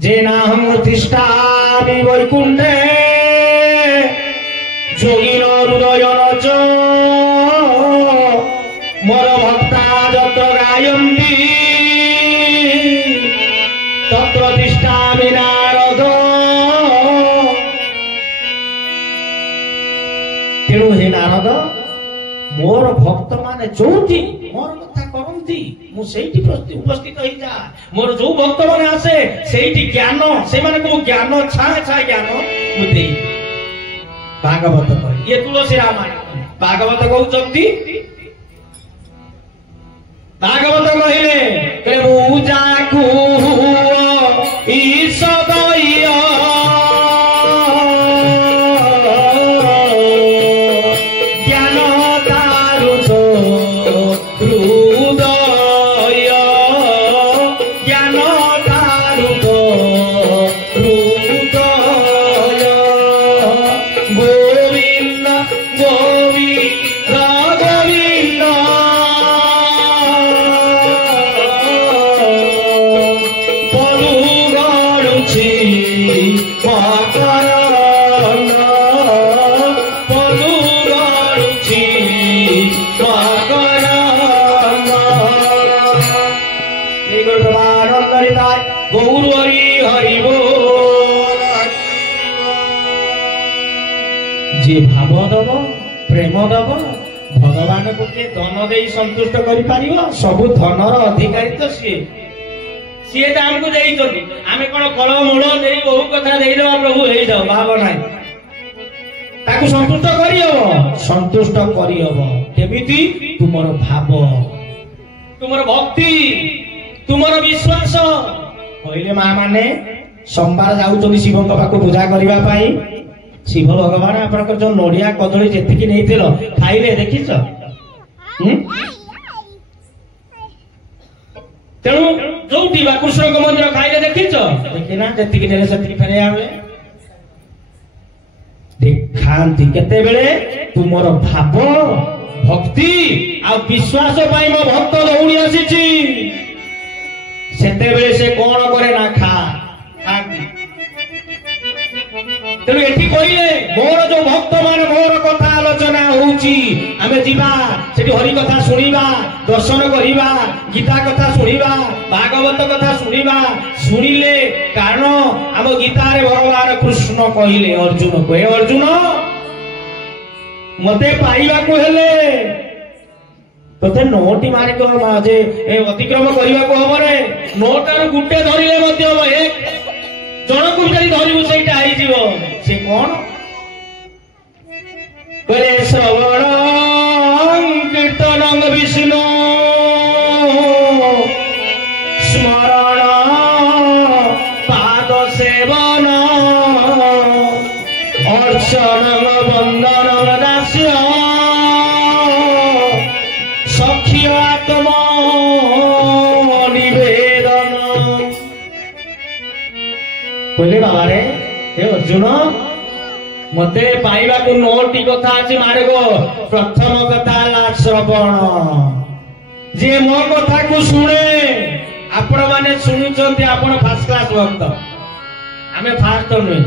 ଯେ ନାହଂ ତିଷ୍ଠାମି ବୈକୁଣ୍ଠେ যোগিন হৃদয়ন চ মোর ভক্তা যত্র গায়ন্তি তত্র তিষ্ঠামি নারদ তেণু হে নারদ মোর ভক্ত মানে যোଉଠି মোর কথা କରନ୍ତି ମୁଁ ସେଇଠି ଉପସ୍ଥିତ ହେଇଯାଏ ମୋର ଯୋଉ ଭକ୍ତ ମାନେ ଆସେ ସେଇଠି ଜ୍ଞାନ ସେମାନଙ୍କୁ ଜ୍ଞାନ ଛାଏ ଛାଏ ଜ୍ଞାନ ମୁଁ ଦେଇ भागवत ये तुलसी रामायण भागवत कहते भागवत कहले पूजाकू ईशदय ज्ञान दारु हृदय ज्ञान दारु गोविंद गोविंद गोविंद पलु गड़ुछि मकरंद पलु गड़ुछि मकरंद श्री गुरु प्रभानंद हरिदाय गौर हरि हरि जे भाव दब प्रेम दब भगवान को किए धन दे संतुष्ट कर सबु धनर अधिकारी तो सी सी तो आमको आम कौन फल मूल दे बहु कथा देदेवा प्रभु हो जाओ भाव ना संतुष्ट संतुष्ट करमी तुमर भाव तुमर भक्ति तुमर विश्वास कहले माँ मैंने सोमवार जाऊँ शिव पाक पूजा करने शिव भगवान आपनकर जो नड़िया कदली जेतिकी नहीं खाइले देखिच तेणु जो कृष्ण मंदिर खाइले देखिच देखना जेतिकी नेले सेतिकी फेरे आवे खाती केते बेले तुमर भाव भक्ति आ विश्वास पाई मो भक्त दौड़ी आसीची सेते बेले से कोन करे ना खाती तेणु एठी कहले मोर जो भक्त मान मोर कथा आलोचना होउची आमे जीवा सेठी हरि कथा सुनिबा दर्शन करिबा गीता कथा सुनिबा भागवत कथा सुनिबा सुनिले कारण आम गीता रे भगवान कृष्ण कहले अर्जुन को हे अर्जुन मते पाइबा को हेले तोते नोटी मारे को जे अतिक्रम करिबा को हमरे नोटार गुटे धरिले मध्य एक जन को जदि धरिबु सेटा आइ जीवो से कौन करे श्रवण कीर्तन विष्णु स्मरण पाद सेवन अर्चन वंदन दास्य सखी आत्मा निवेदन कहले बाबा रे हे अर्जुन मते पाइबा को नोटी कथा अछि मारे गो प्रथम कथा ला श्रवण जे मो कथा को सुने आपण माने सुनुचंती आपण फर्स्ट क्लास भक्त आमे फास्ट नै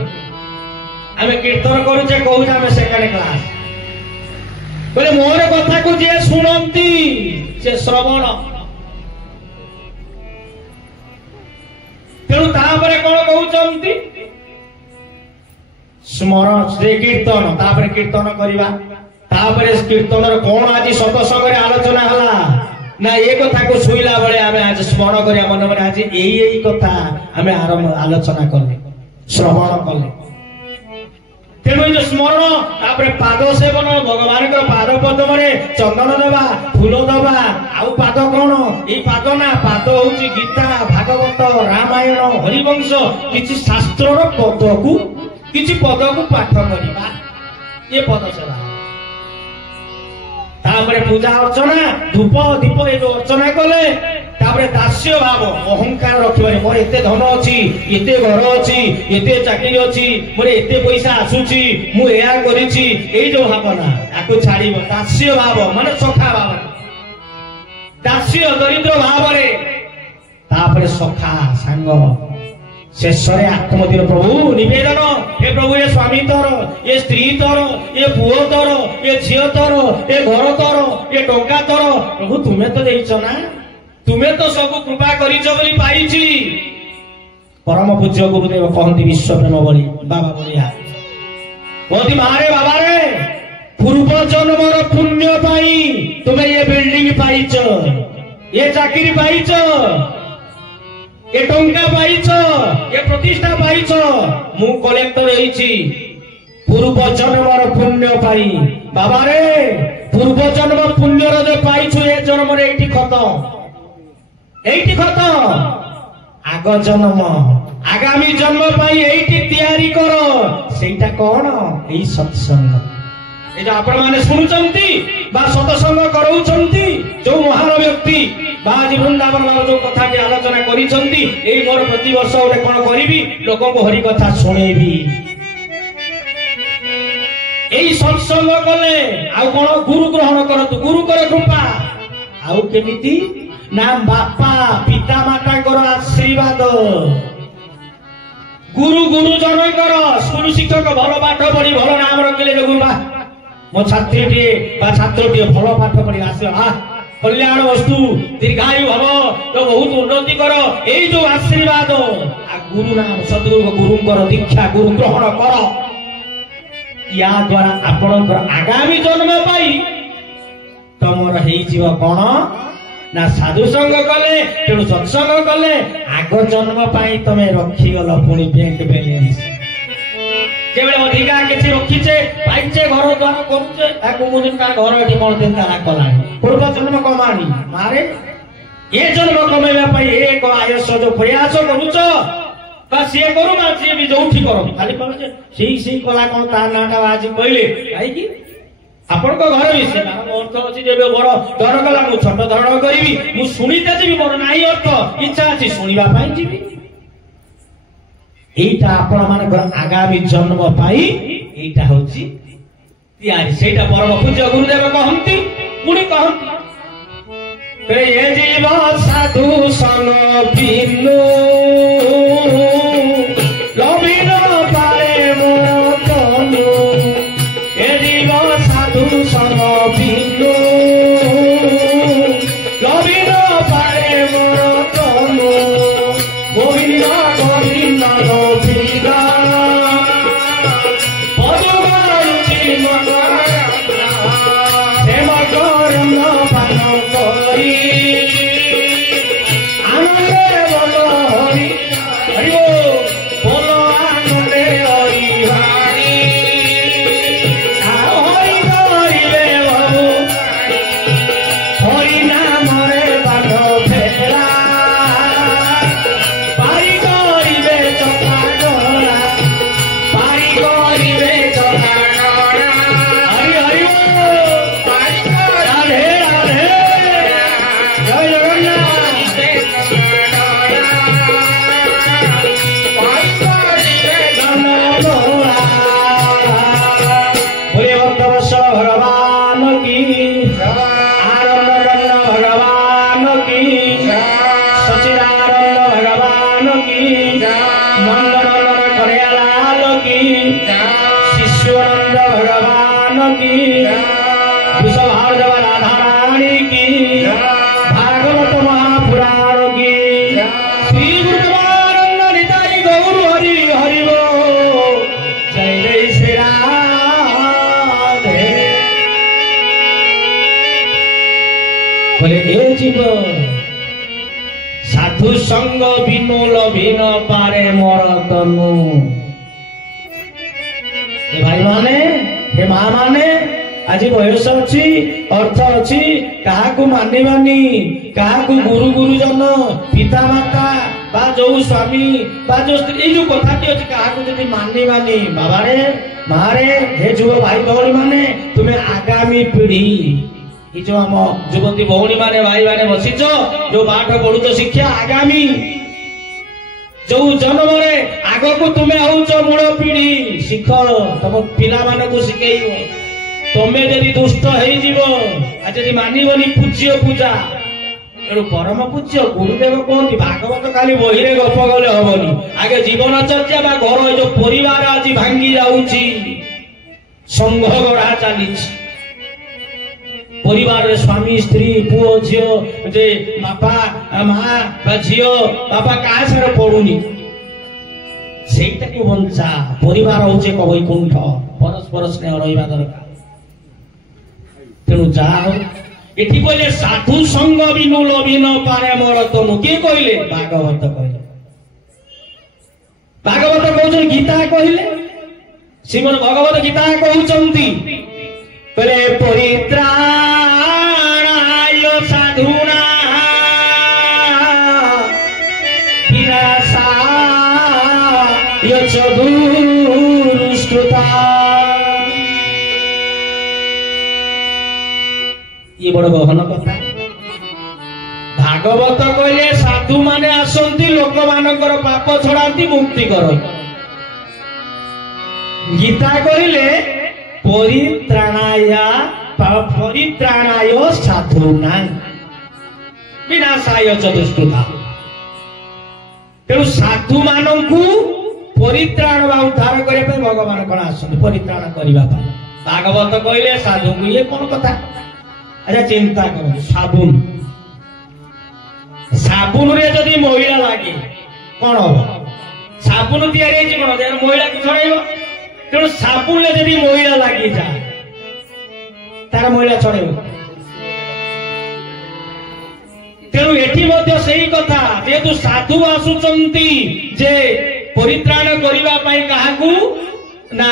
आमे कीर्तन करू जे कहू आमे सेकंड क्लास बोले मोर कथा को जे सुनंती से श्रवण तेणु तापरे कोन कहउचंती स्मरण से कीर्तन तापरे कीर्तन करिबा तापरे कीर्तन कोन आज सत्संग रे आलोचना हला ना ए कथा को सुइला बळे आमे आज स्मरण करिया मन मन आज एई कथा आमे आरंभ आलोचना करले श्रवण करले तेणु जो स्मरण तापर पाद सेवन भगवान पाद पद्म चंदन दबा फूल दबा आउ पाद कौन ये पाद ना पाद हूँ गीता भागवत रामायण हरिवंश किसी शास्त्र पद को किसी पद को पाठ करवा ये पद सेवा तापर पूजा अर्चना धूप दीप ये जो अर्चना कले तापर दास्य भाव अहंकार रखिबारे मोर एते धन अछि एते घर अछि एते चाकरी अछि मोर एते पैसा आसुछि मु एया करिछि एई जो भावना आको छाड़िबो दास्य भाव माने सखा भाव दास्य दरिद्र भाव रे तापर सखा संग शेषरे आत्मतिर प्रभु निवेदन हे प्रभु ये स्वामी तोर ये स्त्री तोर ये पुओ तोर ये झियो तोर ये घर तोर ये टंका तोर प्रभु तुमे तो देइछ ना तुम्हें तो सब कृपा करिछ बोली पाइछि परम पूज्य गुरुदेव कहती विश्व प्रेम बोली बाबा बोलिया कहती मारे बाबा रे पूर्व जन्मर पुण्य पाई तुम्हें ये बिल्डिंग पाइछ ये चाकरी पाइछ ये टंका पाइछ ये प्रतिष्ठा पाइछ मु कलेक्टर होइछि पूर्व जन्मर पुण्य पाई बाबा रे पूर्व जन्म पुण्य रो जो पाइछु ये जन्म रे एठी खतम एठी खतम आग जन्म आगामी जन्म पाई एठी तैयारी करो सेटा कोन एई सत्संग ए जो आपण माने सुनुचंती बा सत्संग करौचंती जो महान व्यक्ति बा वृंदावन बाबा जो कथा के आलोचना करिसंती एई मोर प्रति वर्ष ओटे कोन करिवि लोकन को हरि कथा सुनेबी एई सत्संग कले आ कोन गुरु ग्रहण करतु गुरु कर कृपा आउ केमिति नाम बापा पिता माता कर आशीर्वाद गुरु गुरुजन कर स्कूल शिक्षक भल पाठ पढ़ी भल नाम रखिले जो गुरुबा मो छात्री छात्र भल पाठ पढ़ी आस कल्याण वस्तु दीर्घायु भव तो बहुत उन्नति कर यही जो आशीर्वाद आ गुरु नाम सदगुरु गुरु दीक्षा गुरु ग्रहण कर या द्वारा आपण आगामी जन्म पाई तमर कौन ना साधु संग कले तेणु सत्संग कले आग जन्म पाई तमे रखीगल पुणी बैंक बैलेंस जेबे अधिका किछि रखिछे पाइछे घर द्वार करूछे ताकू मुदिन का घर एठी कोन दिन तारा कलानी पूर्व जन्म कमानी मारे ये जन्म कमेबा पाई एक आयस जो प्रयास करूछ बा से करू मा से भी जोठी करू खाली कहले सेही कला कोन ता नाटा आज कहले काई की आपण को घर विषय अर्थ अच्छी जब बड़ डर गला मु छोट धरण करी मु शुणीते जी मोर नाई अर्थ इच्छा अच्छी शुणा जी एटा आपण मान आगामी जन्म पाई एटा होची तैयारी सेटा परम पूज्य गुरुदेव कहंती पुणी कहंती ये जीव साधु सन बिनु लबिन पाए मोर तनु ये जीव साधु सन बिनु लबिन पाए मोर तनु गोविंद गोविंद गोविंदा पदुमारुचि मगरा प्रेम करम पान करी आनंदे बोलो हरि हरि बोलो आनंदे हरि हरि हरि करिले बाबू हरि नाम रे पाद फेरा पारी करिले चका डोरा पारी करिले चका डोरा हरि हरि राधे राधे जय जगन्नाथ बोले भक्तवत्स भगवान की आनंद भगवान की सचिदानंद भगवान की नंदनंदन कन्हैयालाल की शिशुआनंद भगवान की विश्वभारती राधा रानी की भागवत महापुराण की श्री गुरुदेवानंद निताई गौर हरि हरि बोल जय जय श्री राधे बोले ए जीव साधु संग बिनु लभिन पारे मोर तनु ए भाई माने हे माँ माने आज बयस अच्छी अर्थ अच्छी क्या मानि मानी क्या गुरु गुरुजन पिता माता बा जो स्वामी बा जो स्त्री जो कथाटी अच्छी क्या मानि मानी बाबा रे माँ रे हे जुव भाई भौणी माने तुम्हें आगामी पीढ़ी ये जो आम युवती भौणी माने भाई माने बसीच जो पाठ पढ़ुच शिक्षा आगामी जो जन्म आग को तुम्हें आउच मूल पीढ़ी शिख तुम पिला मानक शिखेब तुम्हें जदि दुष्ट आज मानवनी पूज्य पूजा तेणु परम पूज्य गुरुदेव कहती भागवत खाली बही गप गले हबनी आगे जीवन चर्चा बा घर जो परिवार आज भांगी जाऊची संघ गढ़ा चली परिवार स्वामी स्त्री पुओ झील जे बापा माँ झील बापा क्या सारे पड़ुनी से बंचा परिवार हूँ एक वैकुंठ परस्पर स्नेह रहा दरकार तेणु जाओ ये कहले साधु संग बिनु लभि न पारे मोर तुम किए कहले भागवत कहले भागवत कहते गीता कहले श्रीमद भगवत गीता कहते कहले परित्राणाय साधुना विनाशाय च दुष्कृता ये बड़ गहन कथा भागवत कहले साधु माने आसंती लोक मानकर पाप छड़ाती मुक्ति कर गीता कहले परित्राणाय साधुना विनाशाय च दुष्कृता तेणु साधु मानकु परित्राण बा उद्धार करने भगवान कौन आसंती परित्राण करने भागवत कहले साधु को ये कौन कथा अच्छा चिंता करो साबुन साबुन रे जदि महिला लगे कौन हम साबुन तैयारी कौन महिला को छड़ेब तेणु साबुन जदि महिला लगी जाए तार महिला छड़ेब तेणु एठी मध्य सही कथा जेतु साधु आसुचंती जे परित्राण करिबा पई काहाकू ना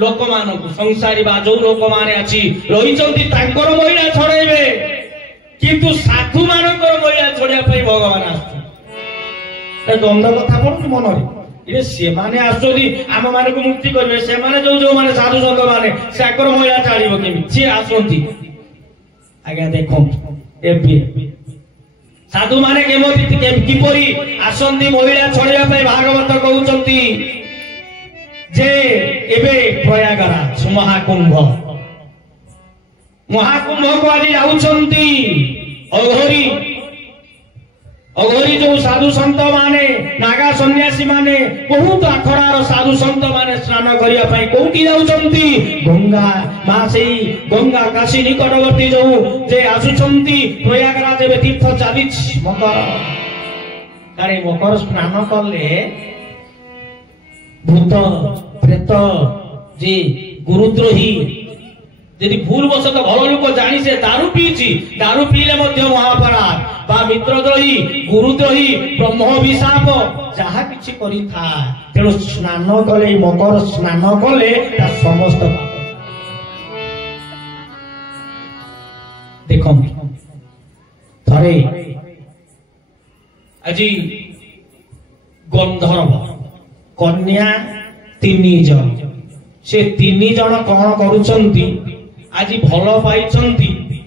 लोक मानक संसारी बा जो लोक माने अछि रहिचंती तांकर महिला छड़ेबे किंतु साधु मानकर महिला छड़िया पई भगवान आसु द्वंद्व कथा पड़ु मन रे से माने आसुदी आम मानक मुक्ति करबे से माने जो माने साधु संत माने साकर महिला छाड़िबो केमि से आसंती आगे देखो एबे साधु माने केमति किपरि आसंती महिला छड़िया पई भागवत कहउचंती जे एबे प्रयागराज महाकुंभ को आज जाउछंती अघोरी अघोरी जो साधु संत माने नागा सन्यासी माने बहुत आखड़ार साधु संत माने स्नान करिया पई कोठी जाउछंती गंगा मासेई गंगा काशी निकटवर्ती जो जे आसुछंती प्रयागराज एबे तीर्थ चालिछ मकर कारे मकर स्नान करले भूत प्रेत जे गुरुद्रोही यदि भूल वशत घर लोक जानी से दारू पीची दारू पीले मध्य महापराध बा मित्रद्रोही गुरुद्रोही ब्रह्मभिशाप जहा किछि करिथा तेणु स्नान कले मकर स्नान कले ता समस्त देखो थरे আজি गंधर्व कन्या 3 जन से 3 जन कौन करुचंती आज भल पाई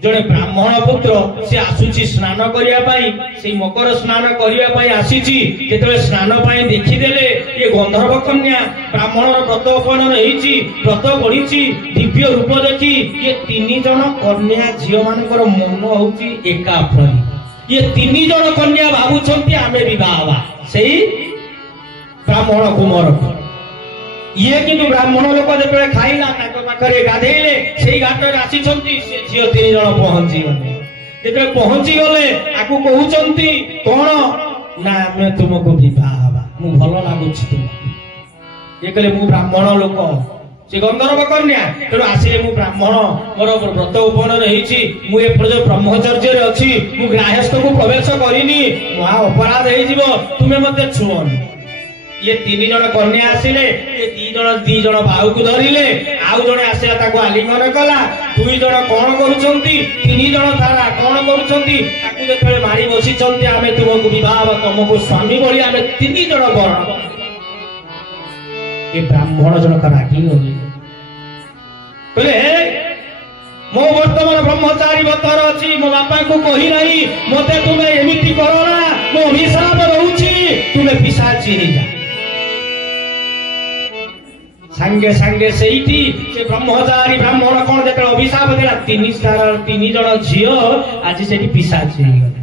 जड़े ब्राह्मण पुत्र से आसुची स्नान करने से मकर स्नान करने आसीची जेतबे स्नान देखीदेले ये गंधर्व कन्या ब्राह्मण व्रत उपनयन होईची व्रत बढ़ी दिव्य रूप देखी ये 3 जन कन्या झील मानकर मन होउची एका प्रति ये 3 जन कन्या भावुचंती आमे विवाह हवा से ब्राह्मण कुमार ये किंतु ब्राह्मण लोक जो खाइला पाखे गाधेले से घाट आसी झील 3 जन पहुंची गले जो पहुंची गले आपको कहते कौन ना आम तुमको विवाह हवा मु भल लगुच तुम ये कहले मु ब्राह्मण लोक से गंधर्व कन्या तेणु आसिले मु ब्राह्मण मोर व्रत उपनयन होईची मु ए ब्रह्मचर्य अच्छी मु गृहस्थ को प्रवेश करिनी महा अपराध हो तुम्हें मत छुअनी ये 3 जन कन्या आसिले ये 2 जन बाहु को धरिले आउ जने आसिला ताको आलिंगन कला 2 जन कौन करूछंती 3 जन थारा कौन करूछंती ताको जेतले मारी बसिछंती आमे तुमको विवाह तुमको स्वामी बोली आमे 3 जन बरण ये ब्राह्मण जनक रागी होली कहले मो वर्तमान ब्रह्मचारी बतर अच्छी मो बापा को कही नहीं मते तुम्हें एमिति करो ना मो अभिशाप रहउची तुम्हें पिशाची ही जा संगे संगे सेठी से ब्रह्मचारी ब्राह्मण कोन जेते अभिशाप देला 3 जन झियो आज सेठी पिशाची ही गले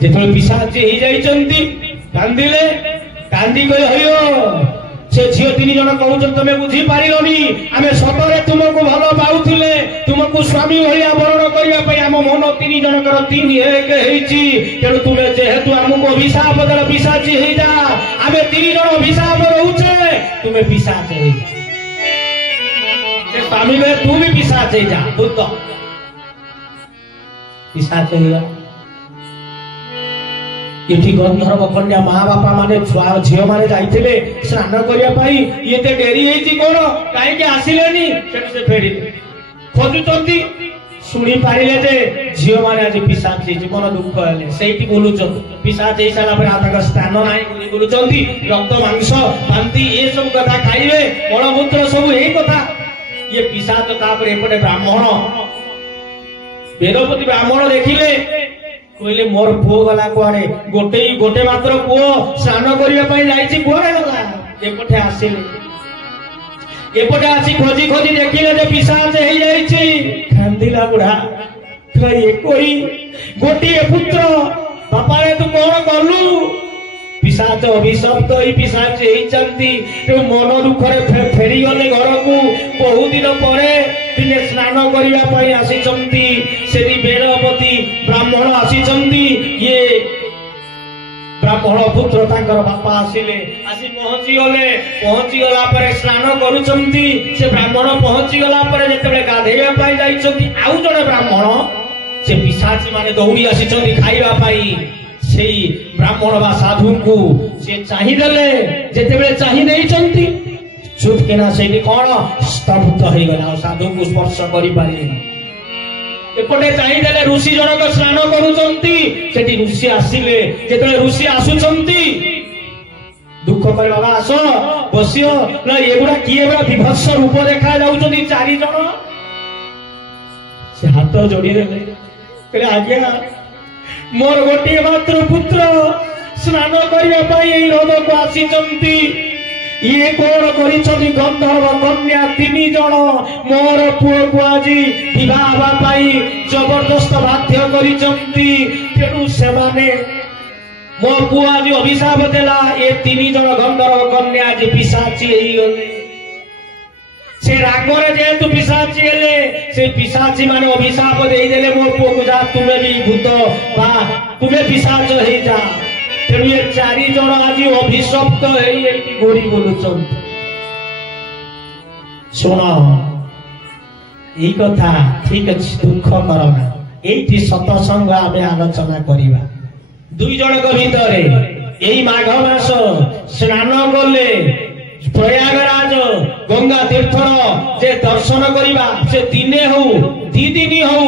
जेते पिशाची ही जाइचंती कांदिले कांदी कहि हयो से झियो 3 जन कहउछ तमे बुझी पारिलोनी आमे सतरे तुमको भलो पाउथिले तुमको स्वामी भलिया वरण करिया पई हम मन 3 जनकर 3 एक हेची तेणु तुमे जेहेतु हमको अभिशाप दल पिशाची हे जा आमे 3 जन अभिशाप रहउछे तुमे पिशाच हे जा से स्वामी बे तू भी पिशाच हे जा भूत पिशाच हे जा इठी गंधर्व कन्या माँ बापा माने छुआ झियो माने जाइथिले स्नान करिया पाई येते डेरी हेची कोन काहे के आसिलेनी से फेरी खोजुचंती सुनी पारिले जे झियो माने आज पिशाची जीवन दुख हेले सेठी बोलुच पिशाच हे साला पर आतक स्थान नाही बोलुचंती रक्त मांस बांती ये सब कथा खाइबे मलमूत्र सब एही कथा ये पिशाच तापर एपटे ब्राह्मण वेदपति ब्राह्मण देखिले कहले मोर पुओ गला कुआडे गोटे मात्र पुओ स्नान करिया पई जाईची कुआडे गला एपटे आसिले एपटे आसी खोजी खोजी देखिले जे पिशाच हे जाईची कांदिला बुढ़ा कहे कोई गोटे पुत्र बापा रे तू कोन करलु पिशाच अभिशप्त ही पिशाच हे चंती तो मन दुख रे फेरी गले घर को बहुत दिन परे दिने स्नान करिया पई आसीचंती सेदी वेदपति ब्राह्मण आसीचंती ये ब्राह्मण पुत्र तांकर बापा आसिले आसी पहुंची गला परे स्नान करूचंती से ब्राह्मण पहुंची गला परे जेतेबे गाधेया पई जाईचंती आउ जने ब्राह्मण से पिशाची माने दौड़ी आसीचंती खाइबा पई सेई ब्राह्मण बा साधु को से चाहि देले जेतेबे चाहि नैचंती चुप केना सेठी कोन स्तब्ध हो गला साधु को स्पर्श करि पारे एपटे चाहि देले ऋषि जनक स्नान करूचंती सेठी ऋषि आसिले जेतेबे ऋषि आसुचंती दुख करे बाबा आसो बसियो ना एगुडा किए बा विभत्स रूप देखा जाउचंती 4 जन से हाथ जोड़ी देले कहले आज्ञा मोर गोटे मात्र पुत्र स्नान करिया पई एई हृद को आसीचंती ये कोण करिछथि गंधर्व कन्या 3 जन मोर पुओ को आजी विवाह पाई जबरदस्त बाध्य करिछथि तेणु सेमाने मो पुओ आजी अभिशाप देला ए 3 जन गंधर्व कन्या आजी पिशाची हेई गले से रागरे जेतु पिशाची हेले से पिशाची माने अभिशाप देई देले मो पुओ को जा तुमे भी भूत बा तुमे पिशाच हेई जा तेणु ये 4 जन आज अभिशप्त है गोरी बोलुचन सुन यही कथा ठीक अच्छे दुख करना ये सतसंग आम आलोचना करवा 2 जन भितर यही माघ मास स्नान कले प्रयागराज गंगा तीर्थर जे दर्शन करवा से दिने हो 2 दिन हो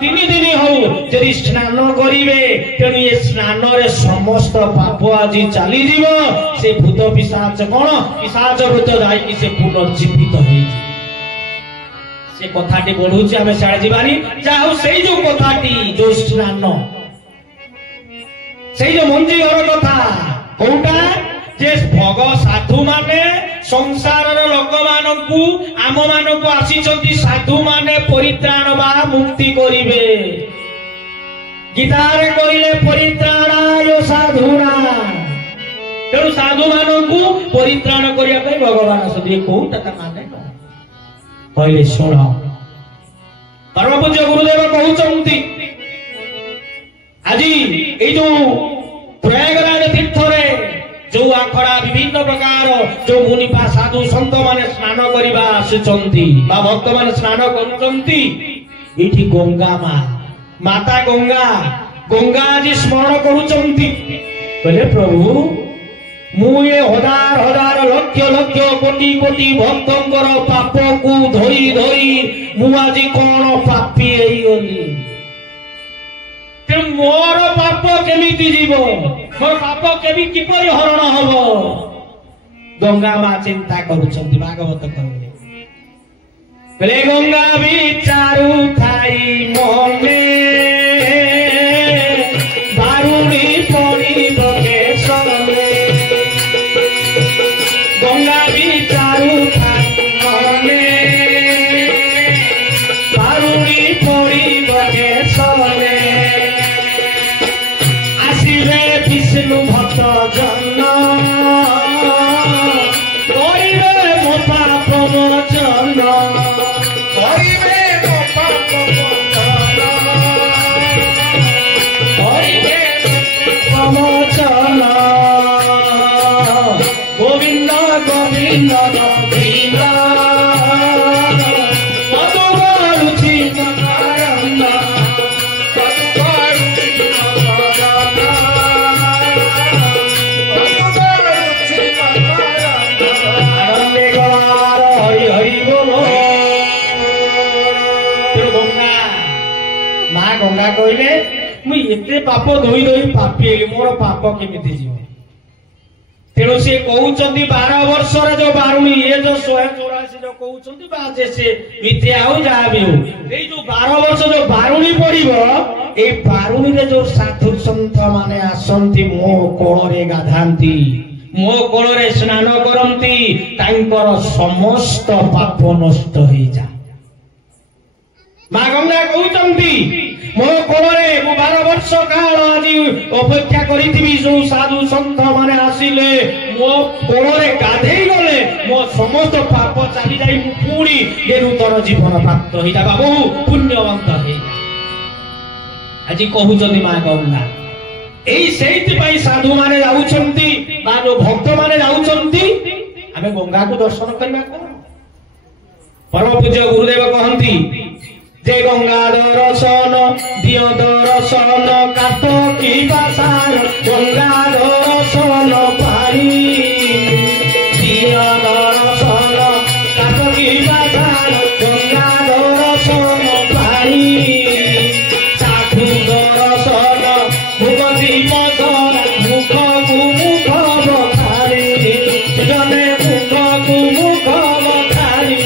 3 दिन हो यदि स्नान करिवे तेणु ये स्नान रे समस्त पाप आज चली जीव से भूत पिशाच कोन पिशाच भूत जाई कि से पुनर्जीवित होई से कथाटी बढ़ुची आमे साडे जीवानी जाऊ सेई जो कथाटी जो स्नान सेई जो मंजी घर कथा कोउटा जे भग साधु माने संसार लोक मानकु आम मानकु आसीचंती साधु माने परित्राण बा मुक्ति करिवे गीतारे करिले परित्राणाय साधुना तेणु साधु मानकु परित्राण करिया पई भगवान आसती कोउटा ता माने कहले सुन परम पूज्य गुरुदेव कहउचंती आजी ए जो प्रयागराज तीर्थ रे जो आखड़ा विभिन्न प्रकार जो मुनिपा साधु संत माने स्नान करिबा आसुचंती बा भक्त माने स्नान करूचंती एठी गंगा माता गंगा आज स्मरण करूचंती कहले प्रभु मुए हजार हजार लक्ष लक्ष कोटी कोटी भक्तंकर पाप को धरी धरी मु आज कौन पापी गली मोर पाप केमिति जीव मोर पाप केमी किपरि हरण हब गंगा माँ चिंता करुछंती भागवत कहले गंगा विचारू थाई मने बारुणी पड़ी बगे सने गंगा विचारू थाई मने बारुणी पड़ी बगे सने आसिले विष्णु भक्त जन करिबे मो पाप मोचन करिबे मो पाप मोचन गोविंद गोविंद गोविंद मधुरुचि मकरंद गंगा कहले मुझे पाप धोई धोई पापी मोर पाप केमिति जीव तेणु से कहउचंती 12 वर्ष जो बारुणी ये जो 184 जो कहउचंती बाजे से मिथे आउ जा भी हो ए जो 12 वर्ष जो बारुणी पड़िबो ए बारुणी रे जो साधु संत माने आसंती मो कोण रे गाधांती मो कोण रे स्नान करंती तांकर समस्त पाप नष्ट होई जा मां गंगा कहउचंती मो कोणे मु 12 वर्ष काल आज अपेक्षा करी जो साधु संत माने आसिले मो कोणे गाधेई गले मो समस्त पाप चली जाई मु पूरी नूतन जीवन प्राप्त होइता बाबू पुण्यवंत हे आज कहउचंदी मां गंगा एई सेति पई साधु माने जाउछंती बा जो भक्त माने जाउछंती आमे गंगा को दर्शन करबा कोन परम पूज्य गुरुदेव कहंती जय गंगा दर्शन दियो दर्शन काट की बासार गंगा दर्शन पाई दियो दर्शन काट की बासार गंगा दर्शन पाई साधु दर्शन मुखी मधर मुख को मुख बखारी जने मुख को मुख बखारी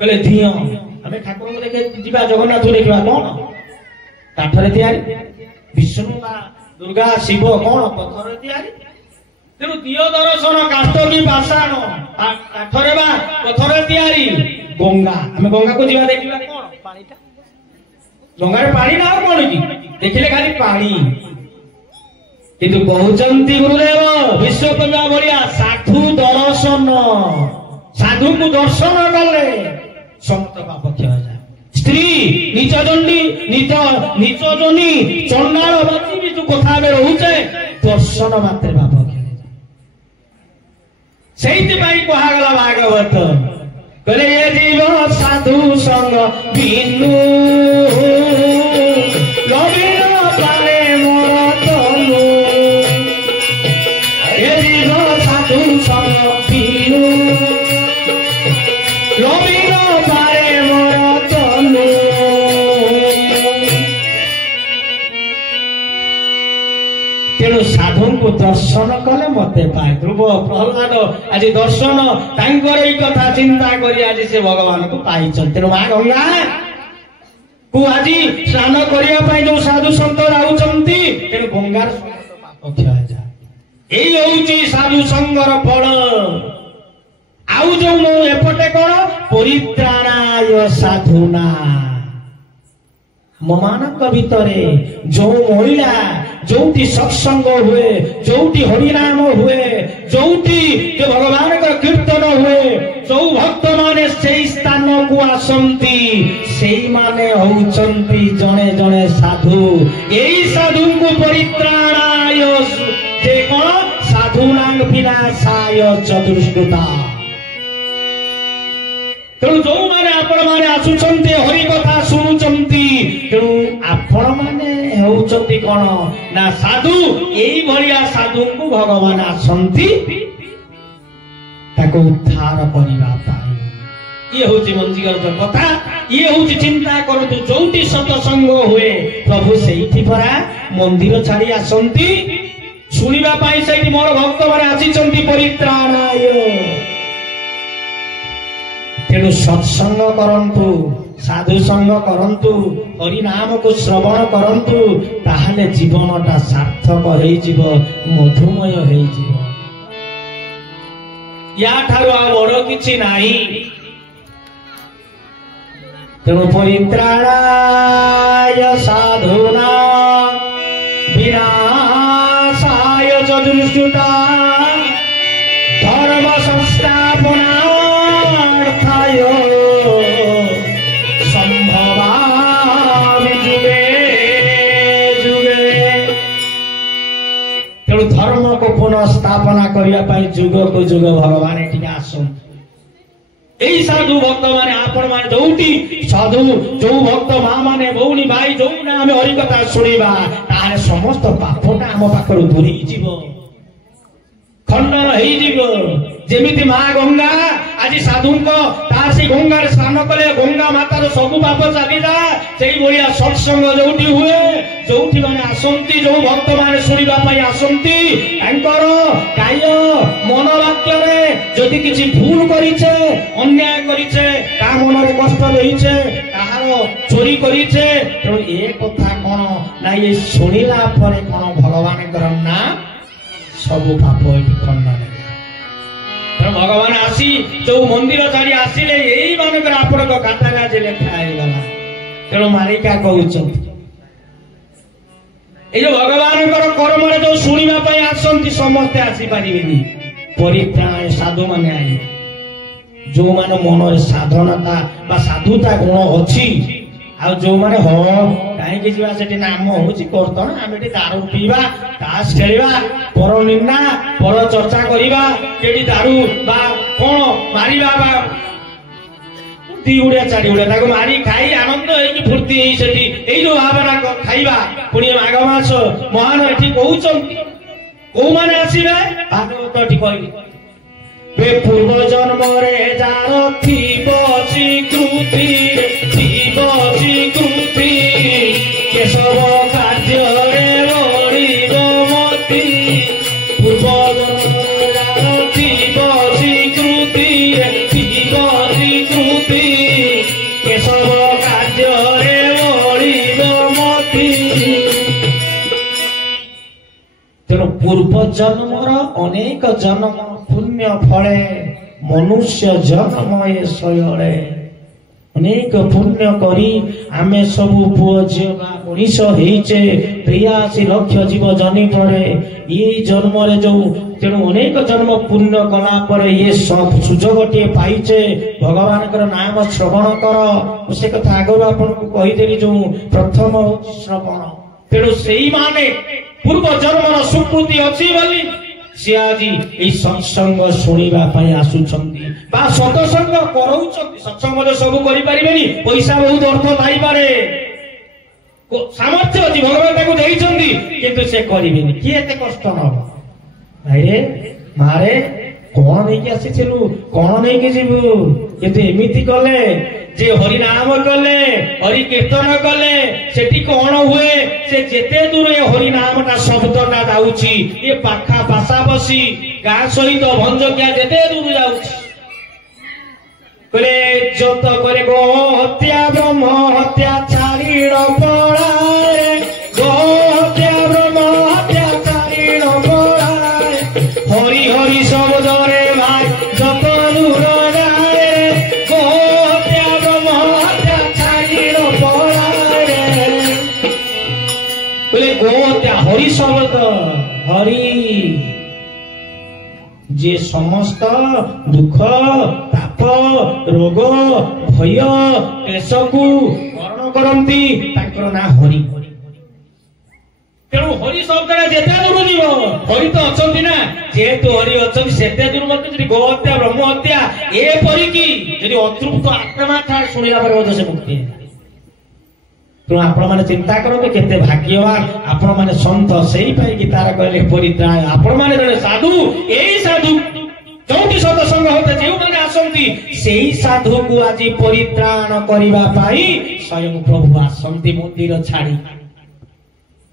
कहले दियो हमें ठाकुर को देखे जीवा जगन्नाथ देखा कौन काठरे तैयारी विष्णु बा दुर्गा शिव कौन पत्थर तैयारी तेणु दियो दर्शन काष्ठ की बासाण काठरे बा पत्थर तैयारी गंगा हमें गंगा को जीवा देखा कौन पानीटा गंगा पानी ना और कौन की देखिले खाली पानी किंतु कहउचंती गुरुदेव विश्वकर्मा भलिया साधु दर्शन साधु को दर्शन कले समस्त पाप क्षय जाए स्त्री नीच दंडी नीच जनी चंडाल बाती भी जो कथा में रहुचे दर्शन मात्र पाप क्षय जाए सेहिति पई कहा गला भागवत कहले ये जीव साधु संग बिनु लबिन पारे मोर तनु ये जीव साधु संग बिनु लबिन पारे मोर तनु तेणु साधु को दर्शन कले मते पाए ध्रुव प्रहलाद आज दर्शन तांकर कथा चिंता करी आज से भगवान को पाई तेणु मां गंगा को आज स्नान करने जो साधु सत जाऊँगी तेणु गंगार समस्त पाप क्षय जाए यही हूँ साधु संगर फल आउ जो एपटे कौन परित्राणाय साधुना ममानक भितरे जो महिला जोटी सत्संग हुए जोटी हरिनाम हुए जोटी जो भगवान का कीर्तन हुए जो भक्त माने से स्थान को आसंती से माने होउचंती जने जने साधु यही साधु को परित्राणाय जे कोन साधुनां विनाशाय चतुष्कृता तेणु जो माने आपण माने आसुचंती हरि कथा सुनुचंती तेणु आपण माने होउचंती कौन ना साधु यही भलिया साधु को भगवान आसंती ताको उद्धार करिबा पाई। ये होची मंजीगर जो कथा ये होची चिंता करतु जोटी सत्संग हुए प्रभु सेठी परा मंदिर छाड़ी आसंती सुनिबा पाई सेठी मोर भक्त माने आसीचंती परित्राणाय। तेणु सत्संग करंतु साधु संग करंतु हरि नाम को श्रवण करंतु ताहले जीवनटा सार्थक हेई जीव मधुमय हेई जीव। या ठारो आ बड़ किछि नाही। तेणु परित्राणाय साधूना विनाशाय च दुष्कृता धर्म संस्थापनार्थाय संभवामि जुगे जुगे। तेणु धर्म को पुनः स्थापना करने जुग को जुग भगवान एटिके आसुन। यही साधु भक्त माने आपण माने जोटी साधु जो भक्त माँ माने भौणी भाई जो आम हरिकथा शुणा तार समस्त पापटा आम पाखर दूरी जीव खंडन हो जेमिति माँ गंगा आज साधु से गंगार स्नान कले गंगा मातार सब पाप चली जाए से भाया सत्संग जोटी हुए जोटी मैंने आसंती जो भक्त मैंने शुणा आसंती काय मन वाक्य जदि किसी भूल करिछे अन्याय करिछे ता मनरे कष्ट रहिछे ताहार चोरी करिछे तो ए कथा कोन ना ये शुणिला परे कोन भगवानकर ना सब पाप एठी खंडन। भगवान आसी जो मंदिर छाड़ी आसिले यही मानकर आपण खाता काज लेखा गला। तेणु मालिका कहउछन ए जो भगवान कर्म जो शुणा आसंती समस्ते आसी पारिबेनी परित्राण साधु माने आए जो माने मन साधनता बा साधुता गुण अच्छी आ जो माने हो कहीं जीवा से नाम हूँ कीर्तन आम दारू पीवा ताश खेलवा पर निंदा पर चर्चा करवा केटी दारू बा कौन मारिबा बा दी उड़िया चारि उड़िया मारी खाई आनंद होगी फूर्ति से जो भावना खाइबा पुणी माघ मास महान एठी कहउछंती को माने आसीबे भागवत एठी कहली बे पूर्व जन्म रे जार थीबो स्वीकृति केशव कार्य रे लड़िब मति पूर्व जन्म जार थीबो स्वीकृति केशव कार्य रे लड़िब मति। तेणु पूर्व जन्मर अनेक जन्म पुण्य फले मनुष्य जन्म ए शयले अनेक पुण्य करी आमे सब पुओ झियो मनीष होइचे 83 लाख जीव जनी पड़े ये जन्म रे जो तेणु अनेक जन्म पुण्य कला पर ये सब सुजोग टे पाइचे भगवान नाम श्रवण कर से कथा आगु आपन को कहिदेली जो प्रथम श्रवण। तेणु सेई माने पूर्व जन्मर सुकृति अछि बोली सी आज ये सत्संग शुणा आसुचंती बा सत्संग करौचंती सत्संग सब करि परिबेनी पैसा बहुत अर्थ पाई पारे सामर्थ्य अछि भगवान ताको देइचंती किंतु से करिबेनी कि एते कष्ट न भाई रे मारे कोन नै कि आसीथिलु कोन नै कि जीवु एते एमिति कले जे हरि नाम कले हरि कीर्तन कले सेठी कोन हुए से जेते दूर ये हरि नामटा शब्दटा जाउची ये पाखा पासा बसी गा सहित भंज क्या जेते दूर जाउची कले जत करे गो हत्या ब्रह्म हत्या चारिण पड़ाए गो हत्या ब्रह्म हत्या चारिण पड़ाए हरि हरि शब्द रे भाई जत दूर जाए गो हत्या ब्रह्म हत्या चारिण पड़ाए बोले गो हत्या हरि शब्द हरि जे समस्त दुख ताप रोग भय क्लेश को करण करती ना हरि। तेणु हरि शब्द जेते दूर जीव हरि तो अच्छा ना जेहेतु हरि अच्छा सेते दूर मत गो हत्या ब्रह्म हत्या एपरिकी यदि अतृप्त आत्मा था शुणा पर से मुक्ति तेणु आपण मैंने चिंता करते केते भाग्यवान आपण मैंने सन्त से गीतार कहले परित्राण आपण मैंने जड़े साधु यही साधु जो सत्संग होते जो मैंने आसती से साधु को आज परित्राण करने स्वयं प्रभु आसती मंदिर छाड़ी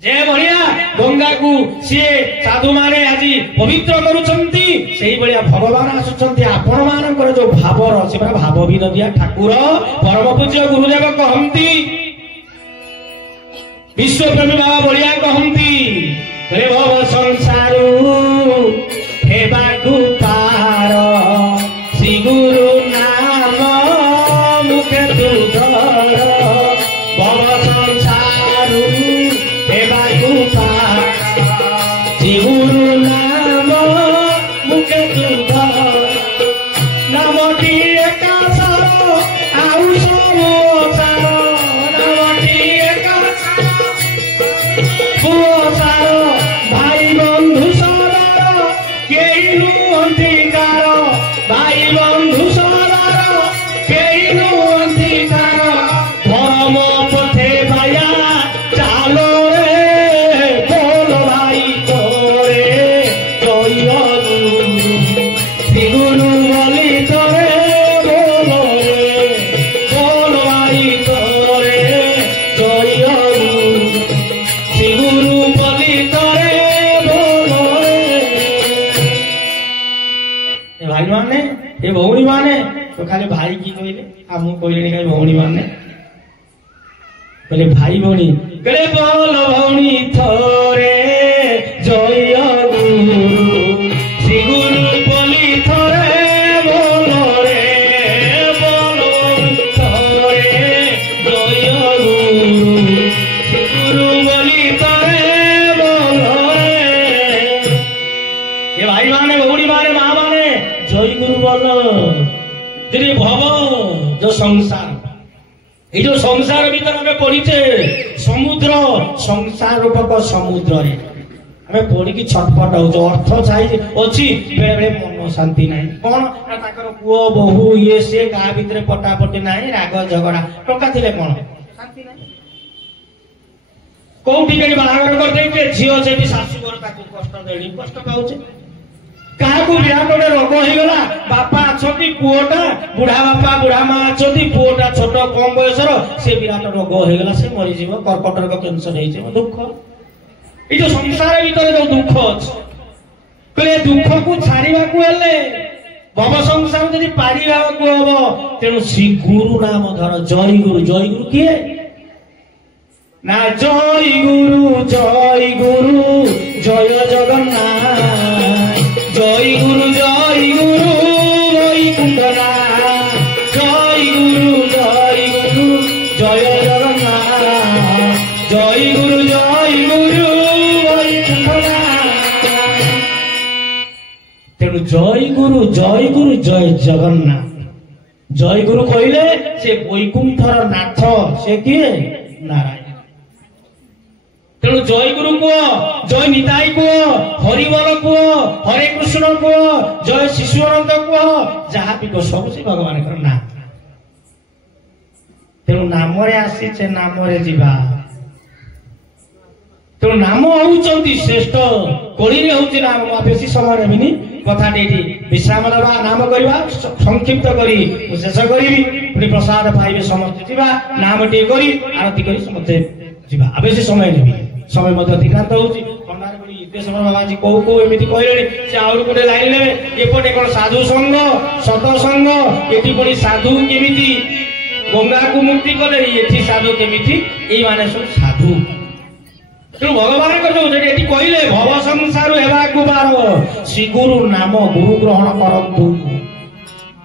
जे बढ़िया गंगा को सी साधु माने आज पवित्र करुछंती सेही बढ़िया भगवान आसुछंती आपण मानकर जो भाव रसी भाव विनोदिया ठाकुर परम पूज्य गुरुदेव कहती विश्वप्रेमी बाबा बढ़िया कहती भव संसारू हेबाकु पार श्री गुरु नाम मुखे तुधर भव संसारू हेबाकु पार श्री गुरु नाम मुखे तुधर नामटी एका सर आउ सब सार नामटी एका सार भाई बंधु सदार केही नुहंती कार भाई बंधु सदार केही नुहंती कार धर्म पथे भाया चालो रे बोल भाई तोरे जय गुरु बोली तोरे बोल रे बोल भाई तोरे जय गुरु बोली तोरे बोल रे भाई माने ये भौणी माने तो खाली भाई की कहले आ मु कहले खाली भौणी माने कहले भाई भौणी कहले बोल भौणी थोरे जय गुरु श्री गुरु बोली थोरे बोल रे बोल थोरे जय गुरु श्री गुरु बोली थोरे बोल रे ये भाई माने भौणी माने मां माने जय गुरु बोल जी भव जो संसार ये जो संसार भीतर हमें पड़ीचे समुद्र संसार रूपक समुद्र हमें पड़ी छटपट हो अर्थ चाहिए अच्छी बेले बेले मन शांति ना कौन पुओ बहु ये सी गाँ भितर पटापटी ना राग झगड़ा टंका थे कौन शांति ना कौटी बाहर करदे झील से शाशुघर कष्ट देनी कष्ट पाचे क्या विराट गोटे रोग हो गला बापा अच्छा पुओटा बुढ़ा बापा बुढ़ा माँ अच्छा पुओटा छोट कम बयस से विराट रोग हो गला से मरीज कर्कट रोग कैंसर हो दुख ये जो संसार भीतर जो दुख अच्छे दुख को छाड़ा भव संसार जब पारिबा हम तेणु श्री गुरु नाम धर जय गुरु किए ना जय गुरु जय जगन्नाथ जय गुरु वैकुंठनाथ जय गुरु जय जगन्नाथ जय गुरु वैकुंठनाथ तेणु जय गुरु जय जगन्नाथ जय गुरु कहले से वैकुंठर नाथ से किए नारायण तेणु जय गुरु कुह जय निताई कुह हरिबल कुह हरे कृष्ण कुह जय शिशु अनंत कुह जहाँ भी कह सब से भगवान ना तेणु नाम आसी नाम जीवा तेणु नाम होउचंती श्रेष्ठ कोड़ी होउची नाम बेसी समय नेबिनी कथा विश्राम दबा नाम करवा संक्षिप्त करी शेष करी पुणी प्रसाद पाइबे समस्त जीवा नाम टे करी आरती करी समस्त जीवा बेसी समय नेबी समय अतिक्रांत होती बाबाजी कौ कौ एमती कहले से आउट गोटे लाइन ने एपटे कौन साधु संग सतसंग ये पुणी साधु केमिति गंगा को मुक्ति कले ये साधु केमिति ये माने सब साधु तेणु भगवान कहले भव संसार हेबाकु बार श्री गुरु नाम गुरु ग्रहण करंतु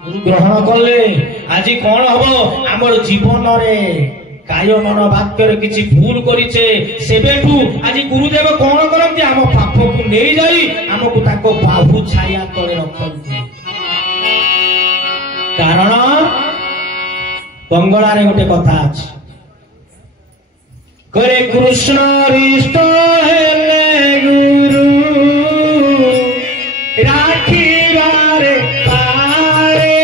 गुरु ग्रहण कले आज कौन हम आमर जीवन रे काय मन वाक्य किसी भूल करिचे सेबेठू आज गुरुदेव कौन करती आम पाप को नहीं जाई आमको ताको बाहु छाया तले रखती कारण बंगला रे गोटे कथा अछि करे कृष्ण रिष्ट हेले गुरु राखी बारे पारे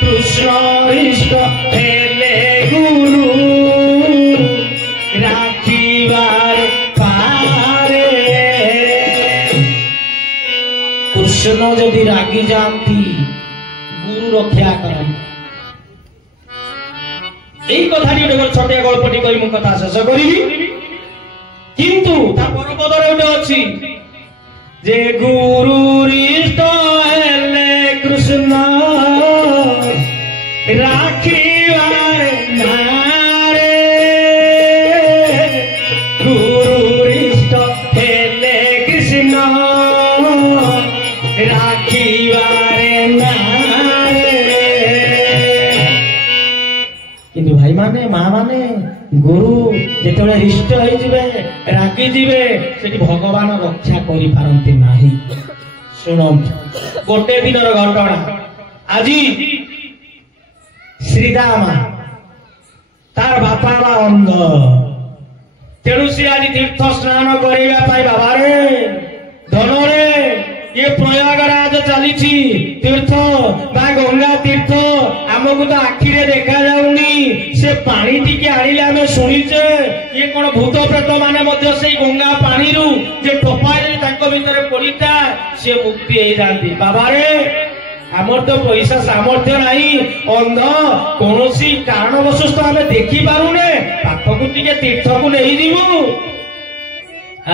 कृष्ण रिष्ट हेले गुरु रागी जाती गुरु रक्षा करती এই কথাটি গোটে ছোটিয়া গল্পটি কই মু কথা শেষ করিবি কিন্তু তা পরপদরে গোটে ଅଛି যে গুরু ইষ্ট হেলে কৃষ্ণ রাখিবার নারে গুরু ইষ্ট হেলে কৃষ্ণ রাখিবার নারে কিন্তু ভাই মানে মা মানে गुरु जेतबे रिष्ट होई जिवे रागी जिवे सेठी भगवान रक्षा करि पारंती नाही सुनो गोटे दिनर घटना आजी श्रीराम तार बापा बा अंध तेणु से आज तीर्थ स्नान करिबा पाई बाबा रे धन रे ये प्रयागराज चली तीर्थ बा गंगा तीर्थ आमको तो आखि देखा जाऊनी से पानी टिके आनिले आमे शुणीचे ये कौन भूत प्रेत माने मध्य से गंगा पानी रु जे टोपाइले ताको भितरे पड़ीता से मुक्ति हो जाती बाबा रे आमर तो पैसा सामर्थ्य नहीं अंध कौन कारणवश तो आमे देखी पारुने पाखकु टिके तीर्थ को नहीं जीवु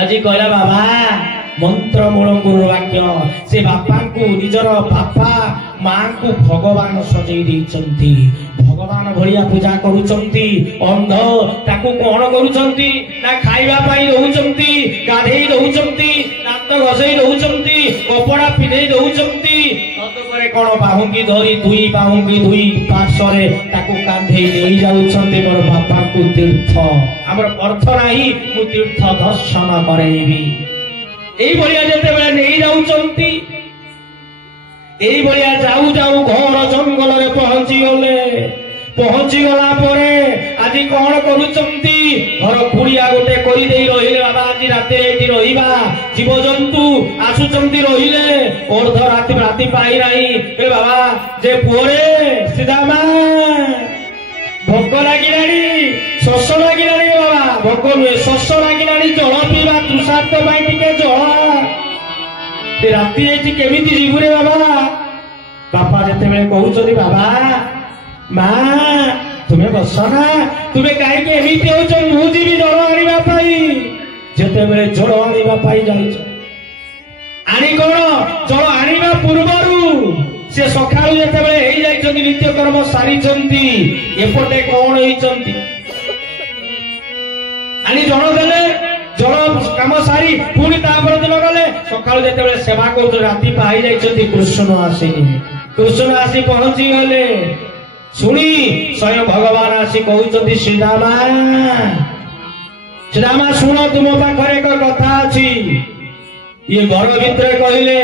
आज कहला बाबा मंत्र मूल गुरु वाक्य से बापा को निजर बापा मां को भगवान सजई देइचंती भगवान भलिया पूजा करूचंती अंध ताकू कोन करूचंती ना खाइबा पाई रहउचंती गाधेई रहउचंती दांत घसई रहउचंती कपड़ा पिनेई रहउचंती तदपरे कोन बाहु की धरी दुई बाहु की दुई पार्श्वरे ताकू कांधेई देई जाउचंती मोर बापा को तीर्थ हमर अर्थ नाही मु तीर्थ दर्शन करेबी এই ভলিয়া যেতেবেলে নেই যাউচন্তি এই ভলিয়া যাউ যাউ ঘর জঙ্গলরে পਹੁঁচি গলা পরে আজি কোন করুচন্তি ঘর কুড়িয়া গোটে করি দেই রহিলে বাবা আজি রাতে এটি রহিবা জীবজন্তু আসুচন্তি রহিলে অর্ধ রাতি পাই নাই এ বাবা যে পুরে সিধামা ভোক লাগিলানি শস্য লাগিলানি বাবা ভোক নুহে শস্য লাগিলানি জল পিবা তৃষার্ত পাই টিকে জল রাতি এটি কেমিতি ଯିବୁରେ ବାବା ବାପା ଯେତେବେଳେ କହୁଛନ୍ତି ବାବା ମା ତୁମେ ବସ ନା ତୁମେ କାହିଁକି ଏମିତି ହେଉଛ ମୁଁ ଯିବି ଜଳ ଆଣିବା ପାଇଁ ଯେତେବେଳେ ଜଳ ଆଣିବା ପାଇଁ ଯାଇଛ ଆଣି କଣ ଜଳ ଆଣିବା ପୂର୍ବରୁ से सकाळू जेतेबेले हेई जाइछन्ती नित्य कर्म सारिछन्ती एपटे कोन हेइछन्ती आनी जण देले जण काम सारी पुणी तापर दिन गले सकाळू जेतेबेले सेवा करतो राती पाई जाइछन्ती कृष्ण आसी पहुंची गले सुनी स्वयं भगवान आसी कहउछन्ती श्रीरामा सुन तुम पाखरे एक कथा अछि ये घर भितर कहले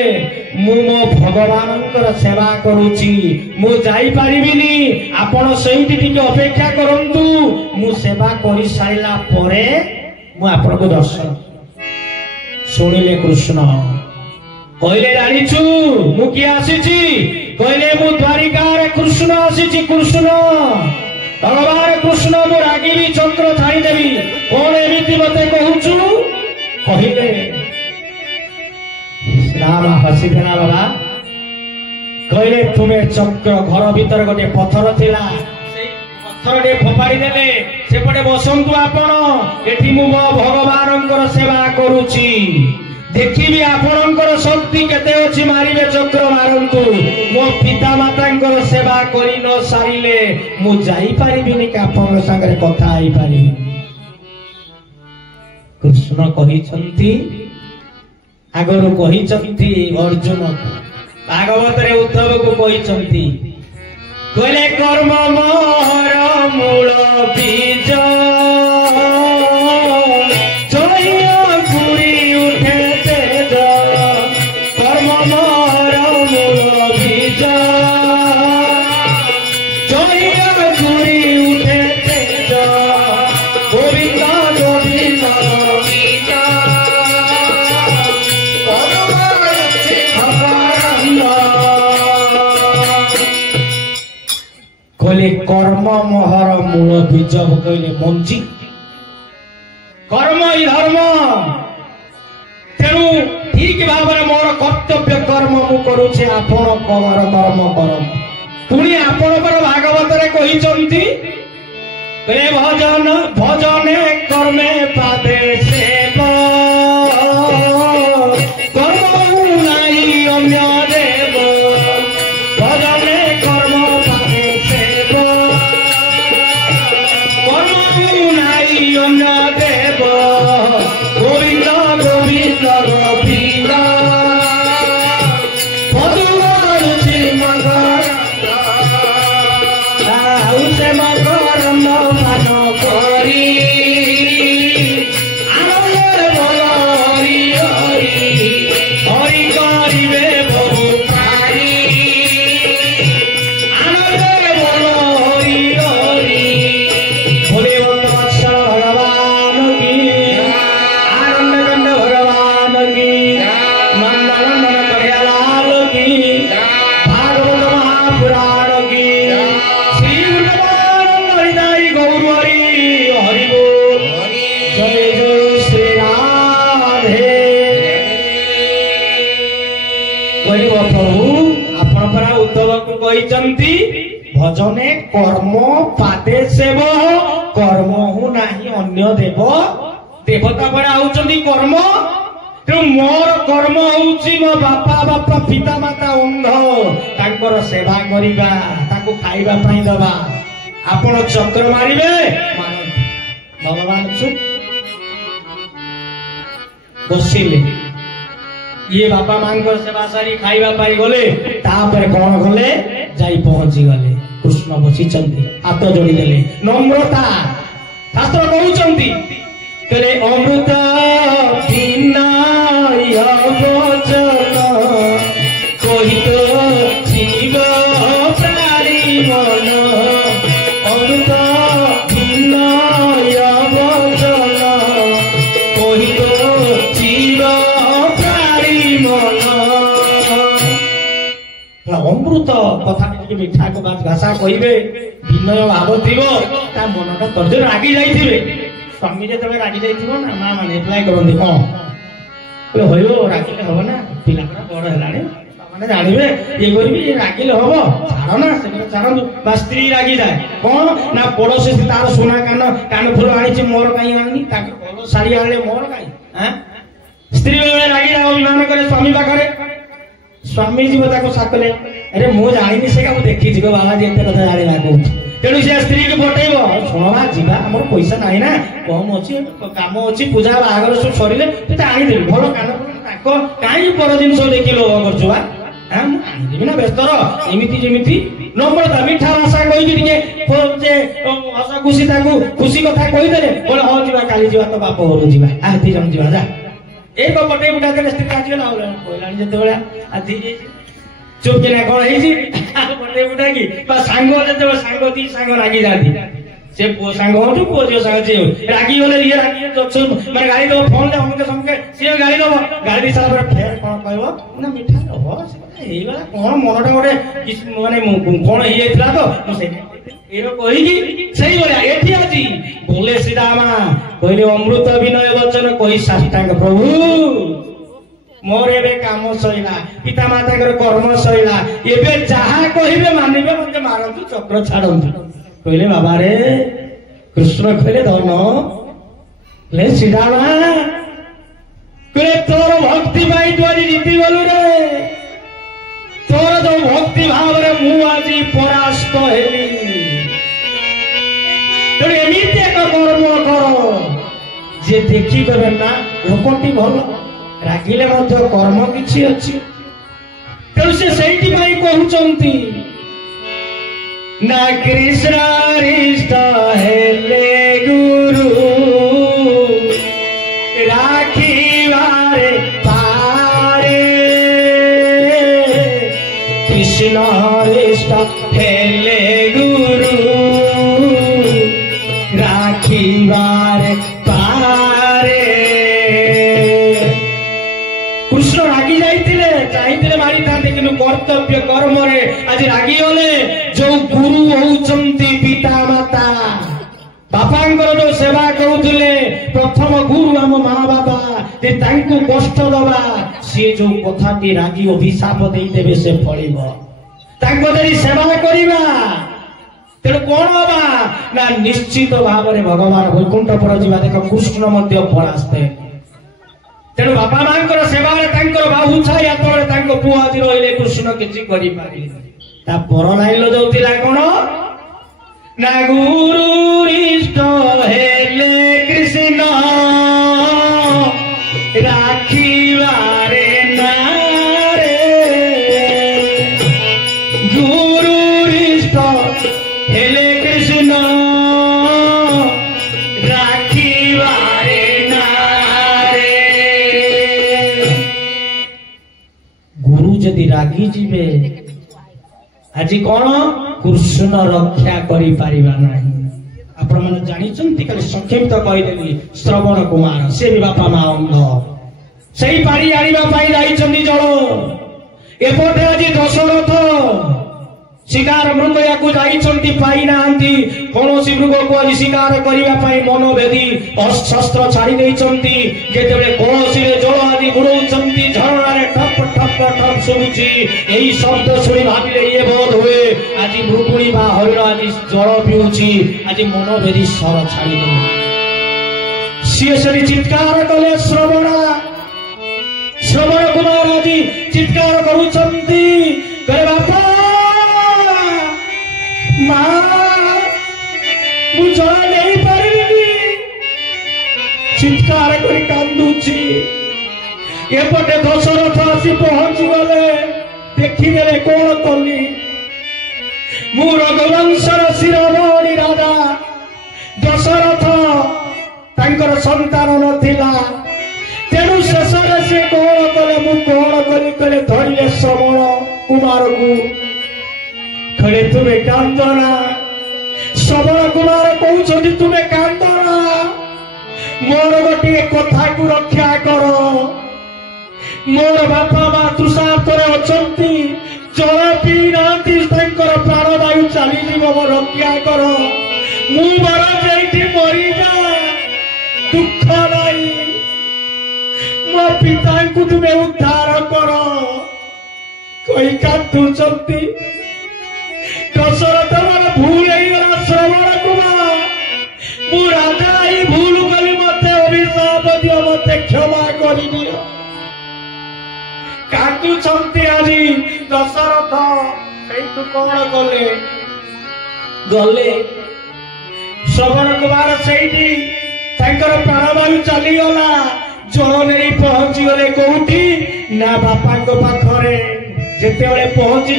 मु मो भगवानंकर सेवा करूची मु जाई परिबिनी आपण सहित टिके अपेक्षा करंतु मु सेवा करि साइला परे मु आपण को दर्शन सुनिले कृष्ण कहले जानिछु मु कि आसीची कहले मु द्वारिका रे कृष्ण आसीची कृष्ण भगवान कृष्ण मु रागिबी चक्र छाड़ी देबी कोन एमिति मते कहूछु कहले राम हसी देना बाबा कहले तुम्हें चक्र घर भीतर गोटे पत्थर थिला से पत्थर डे फोपाड़ी देले सेपटे बसंतु आपण एठी मु भगवानंकर सेवा करूची देखिबी आपणंकर शक्ति केते अछि मारिबे चक्र मारंतु मो पिता मातांकर सेवा करि न सारिले मु जाई परिबिनी का आपण संगे कथा आइ परिबी कृष्ण कहिसंती आगर कहिचंती अर्जुन भागवत रे उद्धव को कहिचंती कहले कर्म मोहर मूल बीज जय पुरी उठे तेज कर्म मोहर मूल बीज जय पुरी उठे तेज गोविंद गोविंद कहले कर्म मोहर मूल बीज कहले मंजी कर्म ही धर्म तेणु ठीक भाव मोर कर्तव्य कर्म ମୁଁ କରୁଛି ଆପଣ कर्म कर पुणी आपणकर भागवत कही भजन भजने कर्मे पादे सेव कर्म नहीं अन्य देव भजने कर्म पादे सेव कर्म नहीं अन्य देव गोविंद गोविंद गोविंद भजने कर्म पादे सेव कर्म हूँ नहीं अन्य देव देवता पर आउचंदी कर्म तेणु मोर कर्म होउची मो बापा बापा पिता माता अंध तांकर सेवा करिबा ताको खाइबा पई दबा आपण चक्र मारिबे भगवान चुप बसिले ये बापा मांकर सेवा सारी खाइबा पाई गले तापर कौन गले जाई पहुंची गले कृष्ण बसिचंती हाथ जोड़ी देले नम्रता शास्त्र कहउचंती तेरे अमृत बिना वचन कहि तो जीव प्राणी मन अमृत बिना वचन कहि तो जीव प्राणी मन अमृत कथा मिठा को बात भाषा कहे विनय भाव थी मनटा तर्ज रागी जाइए स्वामी जो रागी जाइए ना माँ मैंने एप्लाय करते कौन हो रागिले हम ना पिला बड़ है मैंने जानवे ये करी रागिले हम छाड़ ना से छाड़ू स्त्री रागी जाए कौन ना पड़ोसी तार सोना कान फूल आनी मोर कहीं आनी भल शाढ़ी आने मोर कहीं स्त्री बेले रागी अभिमान करे स्वामी पाखे स्वामी जी को साकले अरे मु जानी से देखी बाबा जी एत कथा जाना कौन तेणु से स्त्री को पटेब शुणवा जीवा आम पैसा ना ना कम अच्छी कम अच्छी पूजा बाहर सब सर तो आनीदेवी भल कान कहीं पर जिन देखी लोभ कर ना व्यस्त एमती नम्रता मिठा भाषा कही हस खुशी खुशी कथा कहीदे बोले हाँ जा काली जा तो बाप घर जा आधी जम जा जा एक पटे बुटा देले स्त्री आजीगला कहलानी जिते आधी चुप किना कौन पटे बुटा की सांग सांग दी सांग रागी जाती से पुओ सांग हो पुओ झील सांग जी रागी गले ये रागी मैंने गाड़ी दब फोन अमुक समके सी गाड़ी दब गाड़ी दी सारा फेर कौन कह ना मिठा रहा कौन मनटा गोटे मानने कौन हो तो कही बोले श्रीरामा कहले अमृत विनय वचन कही साष्टांग प्रभु मोर एबे काम सैला पिता माता कर्म सैला एबे जहा कहिबे मानिबे मते मारंतु चक्र छाड़ंतु कहले बाबा रे कृष्ण कहले धन ले श्रीरामा कहले तोर भक्ति पाई तू आज जीति गलु रे तोर जो भक्ति भाव रे मु आज परास्त हेली तेणु एमती एक कर्म कर जे देखी करे ना लोकटी भल रागिले कर्म किछि अछि तेणु से सही कहउचंती ना कृष्ण हृष्ट हेले गुरु राखिबारे पारे कृष्ण हृष्ट हेले गुरु राखिबारे पारे कृष्ण रागी जाइए चाहिए मारी था कि कर्तव्य कर्म आज रागी गले जो गुरु होउचंती पिता माता बापांकर जो सेवा करुले प्रथम गुरु आम माँ बापा जे तांकु कष्ट दबा सी जो कथाटी रागी अभिशाप देदेवे से फल सेवा करवा तेणु कौन हवा ना निश्चित भाव में भगवान वैकुंठ पर जा देख कृष्ण परास्ते तेणु बापा मां सेवा बाहु छाया तले पुओ आज रही कृष्ण किसी पर लाइन जाऊला कौन ना गुरु इष्ट हेले कृष्ण राखिवारे नारे गुरु इष्ट हेले कृष्ण राखिवारे नारे गुरु जदि रागी जीवे आज कौन कृष्ण रक्षा करि पारिबा नाही आपण माने जानिचंती खाली संक्षेप कहिदेली श्रवण कुमार से भी बापा मां अंग सही पारी आनिबा पाई जाइचंती जल एपटे आज दशरथ शिकार मृग या जाइचंती पाई नांती कोनोसी मृग को आज शिकार करिवा पाई मनोवेदी शस्त्र छाड़ी देइचंती जेतेबे कोसी रे जल आदि बुडौचंती झरणा रे ठप ठप ठप सुबुची एई शब्द सुनी भाबिले ये बोध हुए आज मृगुणी बा हरिण आज जल पिउची आज मनोवेदी स्वर छाड़ी दे सिएसरी चित्कार कले श्रवण कुमार आज चित्कार करूचंती करे बापा जल नहीं पारि चित्कार कर कांदुची एपटे दशरथ आसी पहुंची गले देखिदेले कौन कली मु रघुवंशर शिरोमणि राजा दशरथ तांकर संतान नथिला तेणु शेष से कौन कले मु कौन करी कले धरिले श्रवण कुमार को खड़े तुम्हें कांदना श्रवण कुमार कहते तुम्हें कांदना मोर गोटे कथा को रक्षा कर मोर बापा मां तृषार्थ अछंती जल पी ना प्राणवायु चली मो रक्षा कर मु मर मरी जा दुख नहीं मो पिता को तुम्हें उद्धार कर कही कांदुचंती दशरथ मन भूल होगा श्रवण कुमार मु राजा ही भूल कली मत अभिशाप दियो मत क्षमा कर दियो कांदुचंती आज दशरथ से कौन गले गले श्रवण कुमार से प्राणवायु चलीगला जल नहीं पहुंची गले कौटी ना बापा पाखरे जिते पहुंची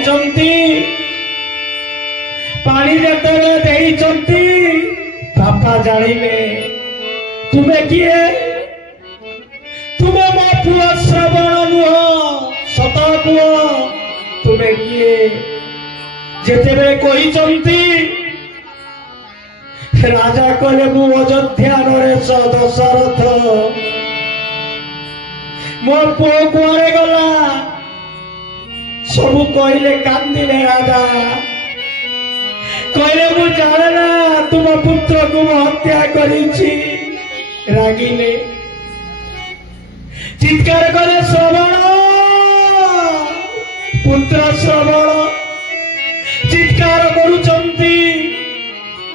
पानी देते बापा जानिले तुम्हें किए तुम्हें मो पुआ श्रवण नुह सत पुआ तुम्हें किए जिते कही राजा कहले मु अयोध्या नरेश दशरथ मो पुओ कुआरे गला सबू कहले कांदिले राजा कहले मु जाने ना तुम पुत्र को हत्या करी रागिले चित्कार कले श्रवण पुत्र श्रवण चित्कार करुचंती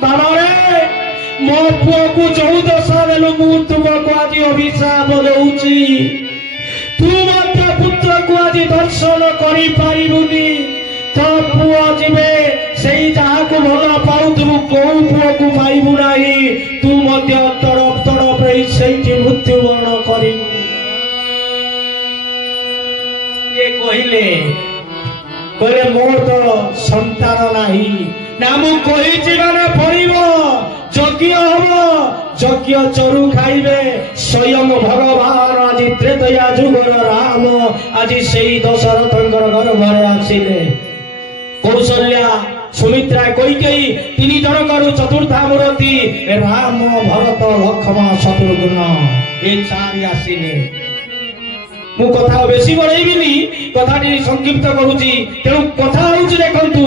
बाबा रे मो पुओ को 14 देलु मु तुमको आज अभिशाप दउची तू मात्र पुत्र को आज दर्शन करि पारिबुनी तो पुओ जिबे सेई जहा को भला पाउथु को पुओ को पाइबु नाही तू मध्य तड़प तड़प रही सेई मृत्युवरण करिबु ये कहले मोर तो संतान नाही ना मु कहिछि माने पड़िबो यज्ञ हबो यज्ञ चरु खाइबे स्वयं भगवान आज त्रेतया जुगर राम आज सेई दशरथंकर घर घरे आसिले कौशल्या सुमित्रा कैकेयी 3 जनकर चतुर्था मूर्ति राम भरत लक्ष्मण शत्रुघ्न ए 4 आसिले मु कथा बेसी बढ़ेबिनी कथाटी संक्षिप्त करूची तेणु कथा होउची देखंतु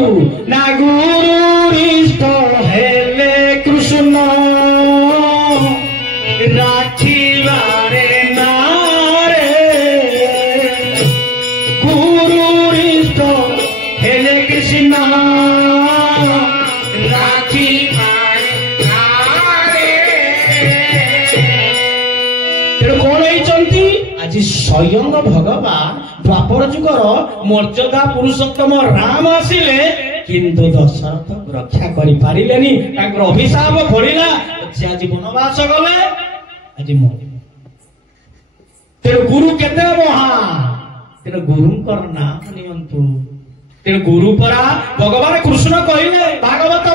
ना गुरु इष्ट हेले कृष्ण राखिबारे नारे आज स्वयं भगवान द्वापर जुगर मर्यादा पुरुषोत्तम राम आसिले किंतु दशरथ रक्षा करि पारिलेनी ताकर अभिशाप पड़िला से आज वनवास गले आज तेरे गुरु केते महा तेरे गुरुंकर नाम नियंतु तेरे गुरु परा भगवान कृष्ण कहले भागवत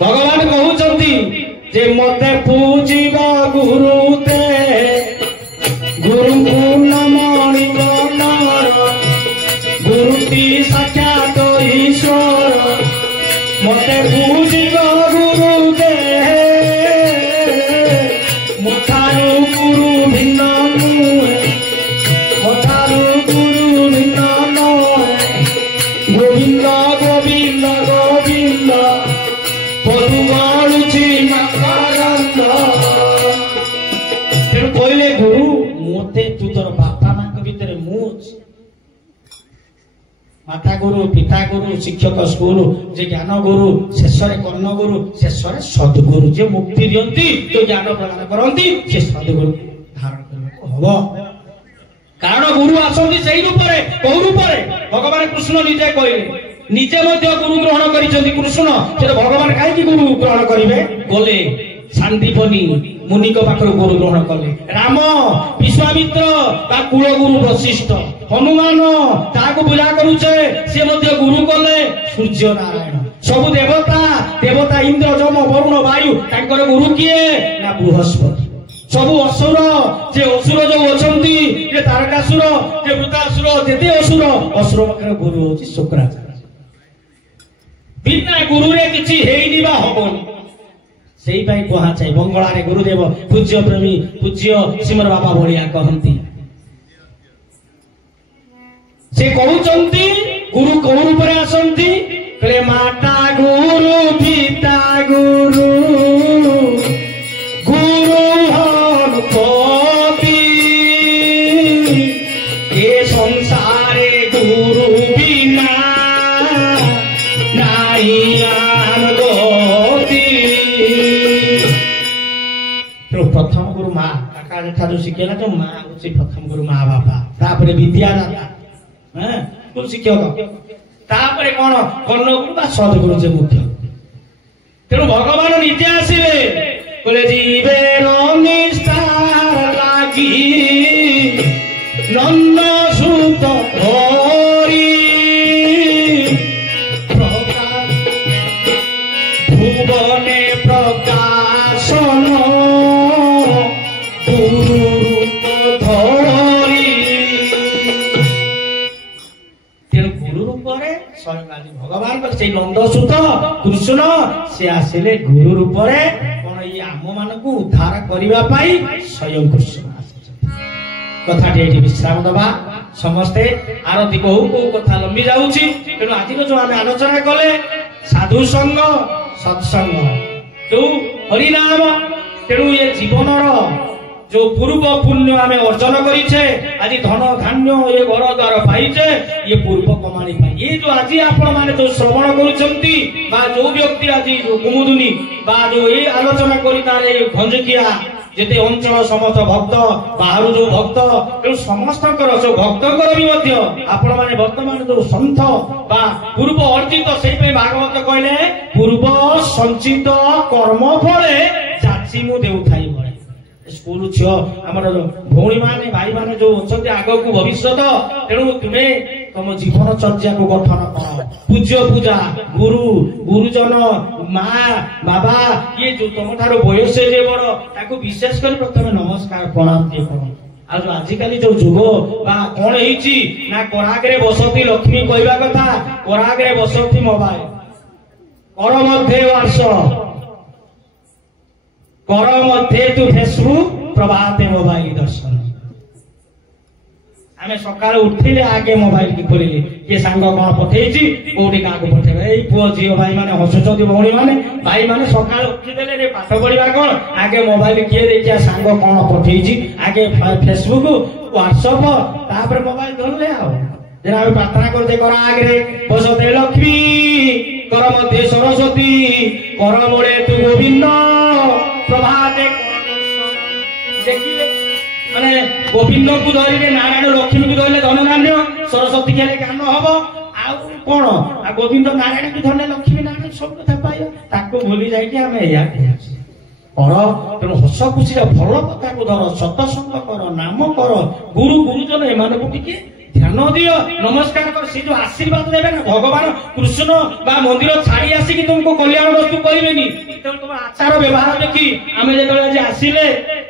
भगवान कहउचंती जे मते पूजिबा गुरु ते गुरु नमणि गणर गुरुति साक्षात ईश्वर मते पूजिबा गुरु ते मोठारु गुरु भिन्न मोठारु गुरु भिन्न गोविंद गोविंद गोविंद कहले गुरु मते तू तोर बापा मां भीतर माता गुरु पिता गुरु शिक्षक स्कूल जे ज्ञान गुरु शेष कर्ण गुरु शेष सदगुरु जे मुक्ति दियंती जो ज्ञान प्रदान करती से सदगुरु धारण करबो कारण गुरु आसंती सेही रूपरे कोउ रूपरे भगवान कृष्ण निजे कहले निजे मध्य गुरु ग्रहण करिसेंती कृष्ण से भगवान काई गुरु ग्रहण करिवे गले शांतिपनी मुनि को पाखर गुरु ग्रहण कले राम विश्वामित्र ता कुल गुरु वशिष्ठ हनुमान ताको पूजा करूचे से मध्य गुरु कले सूर्य नारायण सब देवता देवता इंद्र जम वरुण वायु ताकर गुरु किए ना बृहस्पति सब असुर जे असुर जो अछंती जे तारकासुर जे वृतासुर जेते असुर असुर पाखर गुरु होची शुक्राचार्य बिना गुरु रे किछि हेइनी बा हबोनी सेही भाई कहा चाहे बंगला रे गुरुदेव पूज्य प्रेमी पूज्य सिमर बाबा भलिया कहंती से कहउचंती गुरु कोन रूप रे आसंती कले माता गुरु पिता गुरु गुरु हन पति ए संसारे गुरु बिना नाई प्रथम गुरु माँ काका जेठा जो शिखेला जो माँ हूँ प्रथम गुरु माँ बापा तापरे विद्यादाता गुरु शिक्षक तापरे कौन कर्ण गुरु बा सदगुरु जे मुख्य तेणु भगवान निजे आसिले बोले जीवे निष्ठार लागी नंद सुत हरि भुवने प्रकाशन भगवान से नंदसुत कृष्ण से आसिले गुरु रूप कौन ये आम मान को उद्धार करने स्वयं कृष्ण कथा विश्राम दबा समस्ते आरती कहू कौ कथा लंबी जाऊँगी तेणु आज जो आम आलोचना कले साधु संग सत्संग जो हरिनाम तेणु ये जीवन जो पूर्व पुण्य आम अर्जन करीचे आज धन धान्य ये घर द्वार पाइचे ये पूर्व कमाणी ये जो आज आपण माने जो श्रवण करुचंती बा जो व्यक्ति आज जो कुमुदुनी बा जो ये आलोचना करी तारे भंजकिया जेते अंचल समस्त भक्त बाहर जो भक्त समस्त जो भक्तंकर भी मध्य आपण माने वर्तमान जो संत बा पूर्व अर्जित से भागवत कहले पूर्व संचित कर्म फले जाची मु देउथाई बळे स्कूल झील आम भौणी माने भाई माने जो अच्छा आग को भविष्य तेणु तुम्हें तुम जीवन चर्या को गठन कर पूज्य पूजा गुरु गुरुजन माँ बाबा ये जो तुम ठार बयस जे बड़ ताको विशेष कर प्रथम नमस्कार प्रणाम दिए कर आज आजिकल जो जुग बा कौन है ना कराग्रे बसती लक्ष्मी कहवा कथा कराग्रे बसती मोबाइल कर मध्य व्हाट्सएप कर मध्य तू फेसबुक प्रभाते मोबाइल दर्शन आम सका उठिले आगे मोबाइल की खोलिले किए सांग कौन पठे कौटी क्या पठेगा ये पुओ झील भाई मैंने हसुच्च भौणी मैंने भाई मैंने सका उठिदे पाठ पढ़ा कौन आगे मोबाइल किए देखिए सांग कौन पठे आगे फेसबुक व्हाट्सएप तापर मोबाइल धरले आम प्रार्थना करते कर आगे बसते लक्ष्मी कर मध्य सरस्वती कर मूले तू गोविंद प्रभाते ଦେଖିବେ ମାନେ ଗୋବିନ୍ଦଙ୍କୁ ଧରିଲେ ନାରାୟଣ ଲକ୍ଷ୍ମୀଙ୍କୁ ଧରିଲେ ଧନଧାନ୍ୟ ସରସ୍ୱତୀ ହେଲେ ଜ୍ଞାନ ହବ ଆଉ କଣ ଆଉ ଗୋବିନ୍ଦ ନାରାୟଣଙ୍କୁ ଧରିଲେ ଲକ୍ଷ୍ମୀ ନାରାୟଣ ସବୁ କଥା ପାଇବ ତାକୁ ଭୁଲି ଯାଇକି ଆମେ ଏଇଆ କର ତେଣୁ ହସ ଖୁସିରେ ଭଲ କଥାକୁ ଧର ସତସଙ୍ଗ କର ନାମ କର ଗୁରୁ ଗୁରୁଜନ ଏମାନଙ୍କୁ ଟିକେ ଧ୍ୟାନ ଦିଅ ନମସ୍କାର କର ସେ ଯୋଉ ଆଶୀର୍ବାଦ ଦେବେ ନା ଭଗବାନ କୃଷ୍ଣ ବା ମନ୍ଦିର ଛାଡି ଆସିକି ତୁମକୁ କଲ୍ୟାଣ ବସ୍ତୁ କରିବେନି ଯେତେବେଳେ ତମ ଆଚାର ବ୍ୟବହାର ଦେଖି ଆମେ ଯେତେବେଳେ ଆଜି ଆସିଲେ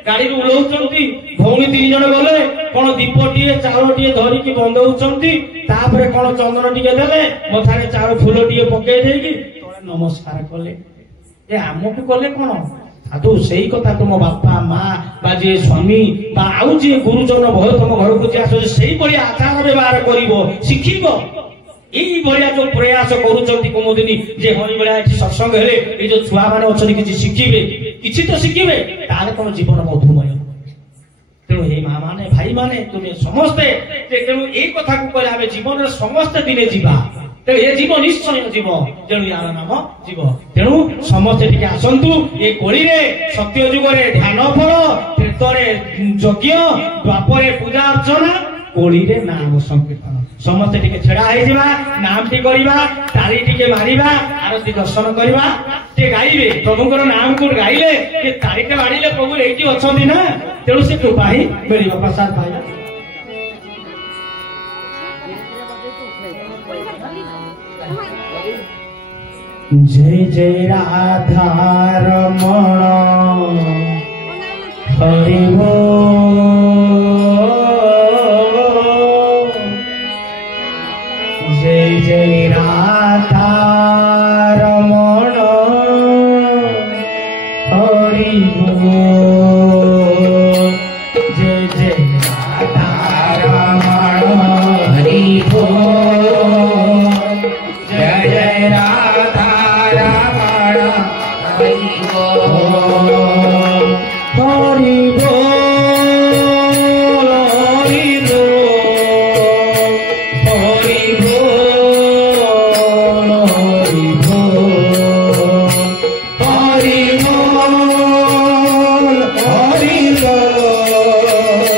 ଗାଡିରୁ ଓହ୍ଲଉଛନ୍ତି ଭଉଣୀ 3 ଜଣ ଗଲେ କଣ ଦୀପଟିଏ ଚାଉଳଟିଏ ଧରିକି ବନ୍ଦଉଛନ୍ତି ତାପରେ କଣ ଚନ୍ଦନ ଟିକେ ଦେଲେ ମଥାରେ ଚାଉଳ ଫୁଲ ଟିକେ ପକେଇ ଦେଇକି ତଳେ ନମସ୍କାର କଲେ ଏ ଆମକୁ କଲେ କଣ ସାଧୁ ସେଇ କଥା ତୁମ ବାପା ମା ବା ଯିଏ ସ୍ୱାମୀ ବା ଆଉ ଯିଏ ଗୁରୁଜନ ଭୟ ତମ ଘରକୁ ଯିଏ ଆସୁଛି ସେଇଭଳିଆ ଆଚାର ବ୍ୟବହାର କରିବ ଶିଖିବ ଏଇଭଳିଆ ଯୋଉ ପ୍ରୟାସ କରୁଛନ୍ତି କୁମୁଦିନୀ ଯେ ଏଇଭଳିଆ ଏଠି ସତ୍ସଙ୍ଗ ହେଲେ ଏଇ ଯୋଉ ଛୁଆମାନେ ଅଛନ୍ତି କିଛି ଶିଖିବେ କିଛି ତ ଶିଖିବେ ତାହେଲେ ତମ ଜୀବନ ମଧୁମୟ ତେଣୁ ଏ ମା ମାନେ ଭାଇ ମାନେ ତୁମେ ସମସ୍ତେ ତେଣୁ ଏଇ କଥାକୁ କହିଲେ ଆମେ ଜୀବନରେ ସମସ୍ତେ ଦିନେ ଯିବା ତେଣୁ ଏ ଜୀବ ନିଶ୍ଚୟ ଯିବ ତେଣୁ ୟାର ନାମ ଯିବ ତେଣୁ ସମସ୍ତେ ଟିକେ ଆସନ୍ତୁ ଏ କଳିରେ ସତ୍ୟ ଯୁଗରେ ଧ୍ୟାନ ଫଳ ତ୍ରେତରେ ଯଜ୍ଞ ଦ୍ୱାପରେ ପୂଜା ଅର୍ଚ୍ଚନା କଳିରେ ନାମ ସଂକୀର୍ତ୍ତନ ସମସ୍ତେ ଟିକେ ଛିଡା ହେଇଯିବା ନାମଟି କରିବା ତାଳି ଟିକେ ମାରିବା ଆରତି ଦର୍ଶନ କରିବା ଟିକେ ଗାଇବେ ପ୍ରଭୁଙ୍କର ନାମକୁ ଗାଇଲେ ଟିକେ ତାଳିଟେ ମାରିଲେ ପ୍ରଭୁ ଏଇଠି ଅଛନ୍ତି ନା ତେଣୁ ସେ କୃପା ହିଁ ମିଳିବ ପ୍ରସାଦ ପାଇବା जय जय राधा रमण हरि जय जय राधा रमण हरि जय जय राधा रमण हरि जय जय राधा हरि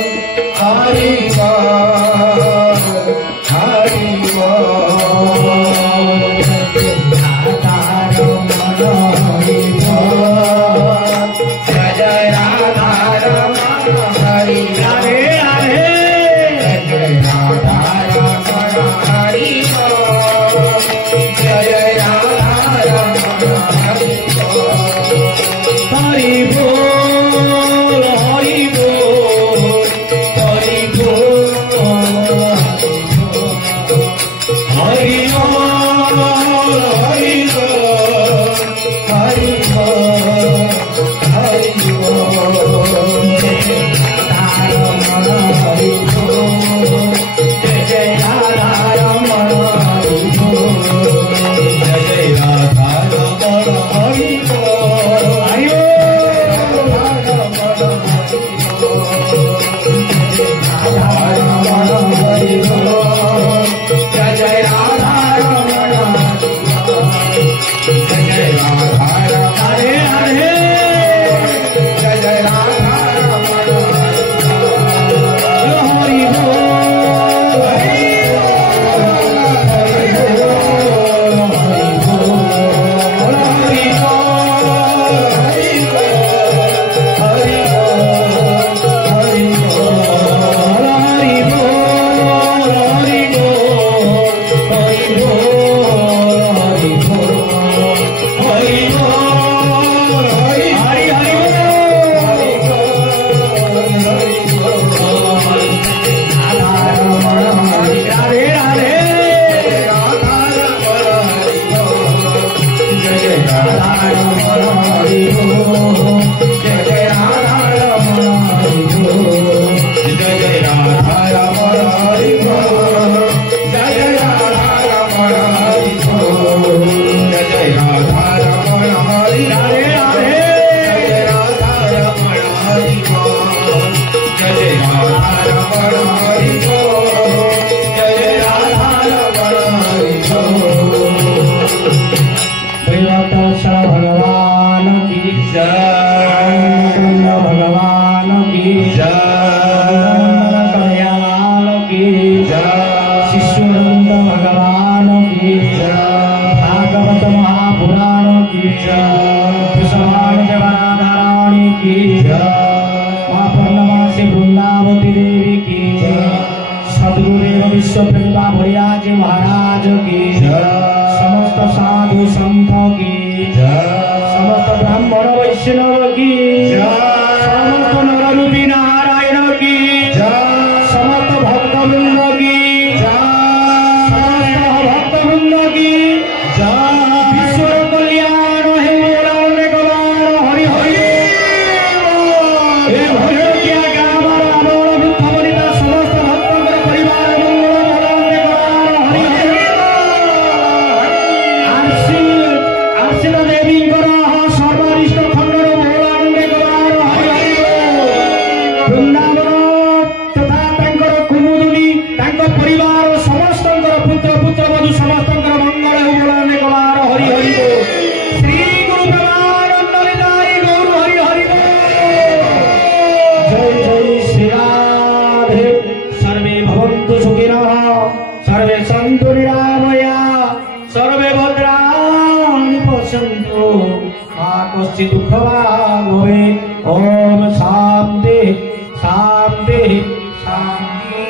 भगवान की जय। की समान जवानी की मां पूर्णमासी वृंदावती देवी की सदगुरुदेव विश्व प्रेमा भैया जी महाराज की समस्त साधु संत की समस्त ब्राह्मण वैष्णव की समस्त नररूपी नारायण की समस्त भक्तवृंद की समस्त भक्तवृंद की विश्व कल्याण हे मोराने गवार हरि हरि हे भैरकिया गामर आमर बुद्ध बनिता समस्त भक्तंकर परिवार मंगल मोराने गवार हरि हरि आशीष देवी सर्वरिष्ट खंडन मोराने गवार हरि हरि वृंदावन तथा तांकर कुमुदुनी तांकर परिवार समस्तंकर पुत्र पुत्रवधू समस्तंकर मंगल हे मोराने गवार हरि हरि श्री गुरु प्रेमानंद निताय गौर हरि हरि जय जय श्री राधे सर्वे भवन्तु सुखिनः सर्वे सन्तु निरामया सर्वे भद्राणि पश्यन्तु मा कश्चित् दुःखभाग् भवेत् ॐ शान्ति शान्ति शान्ति।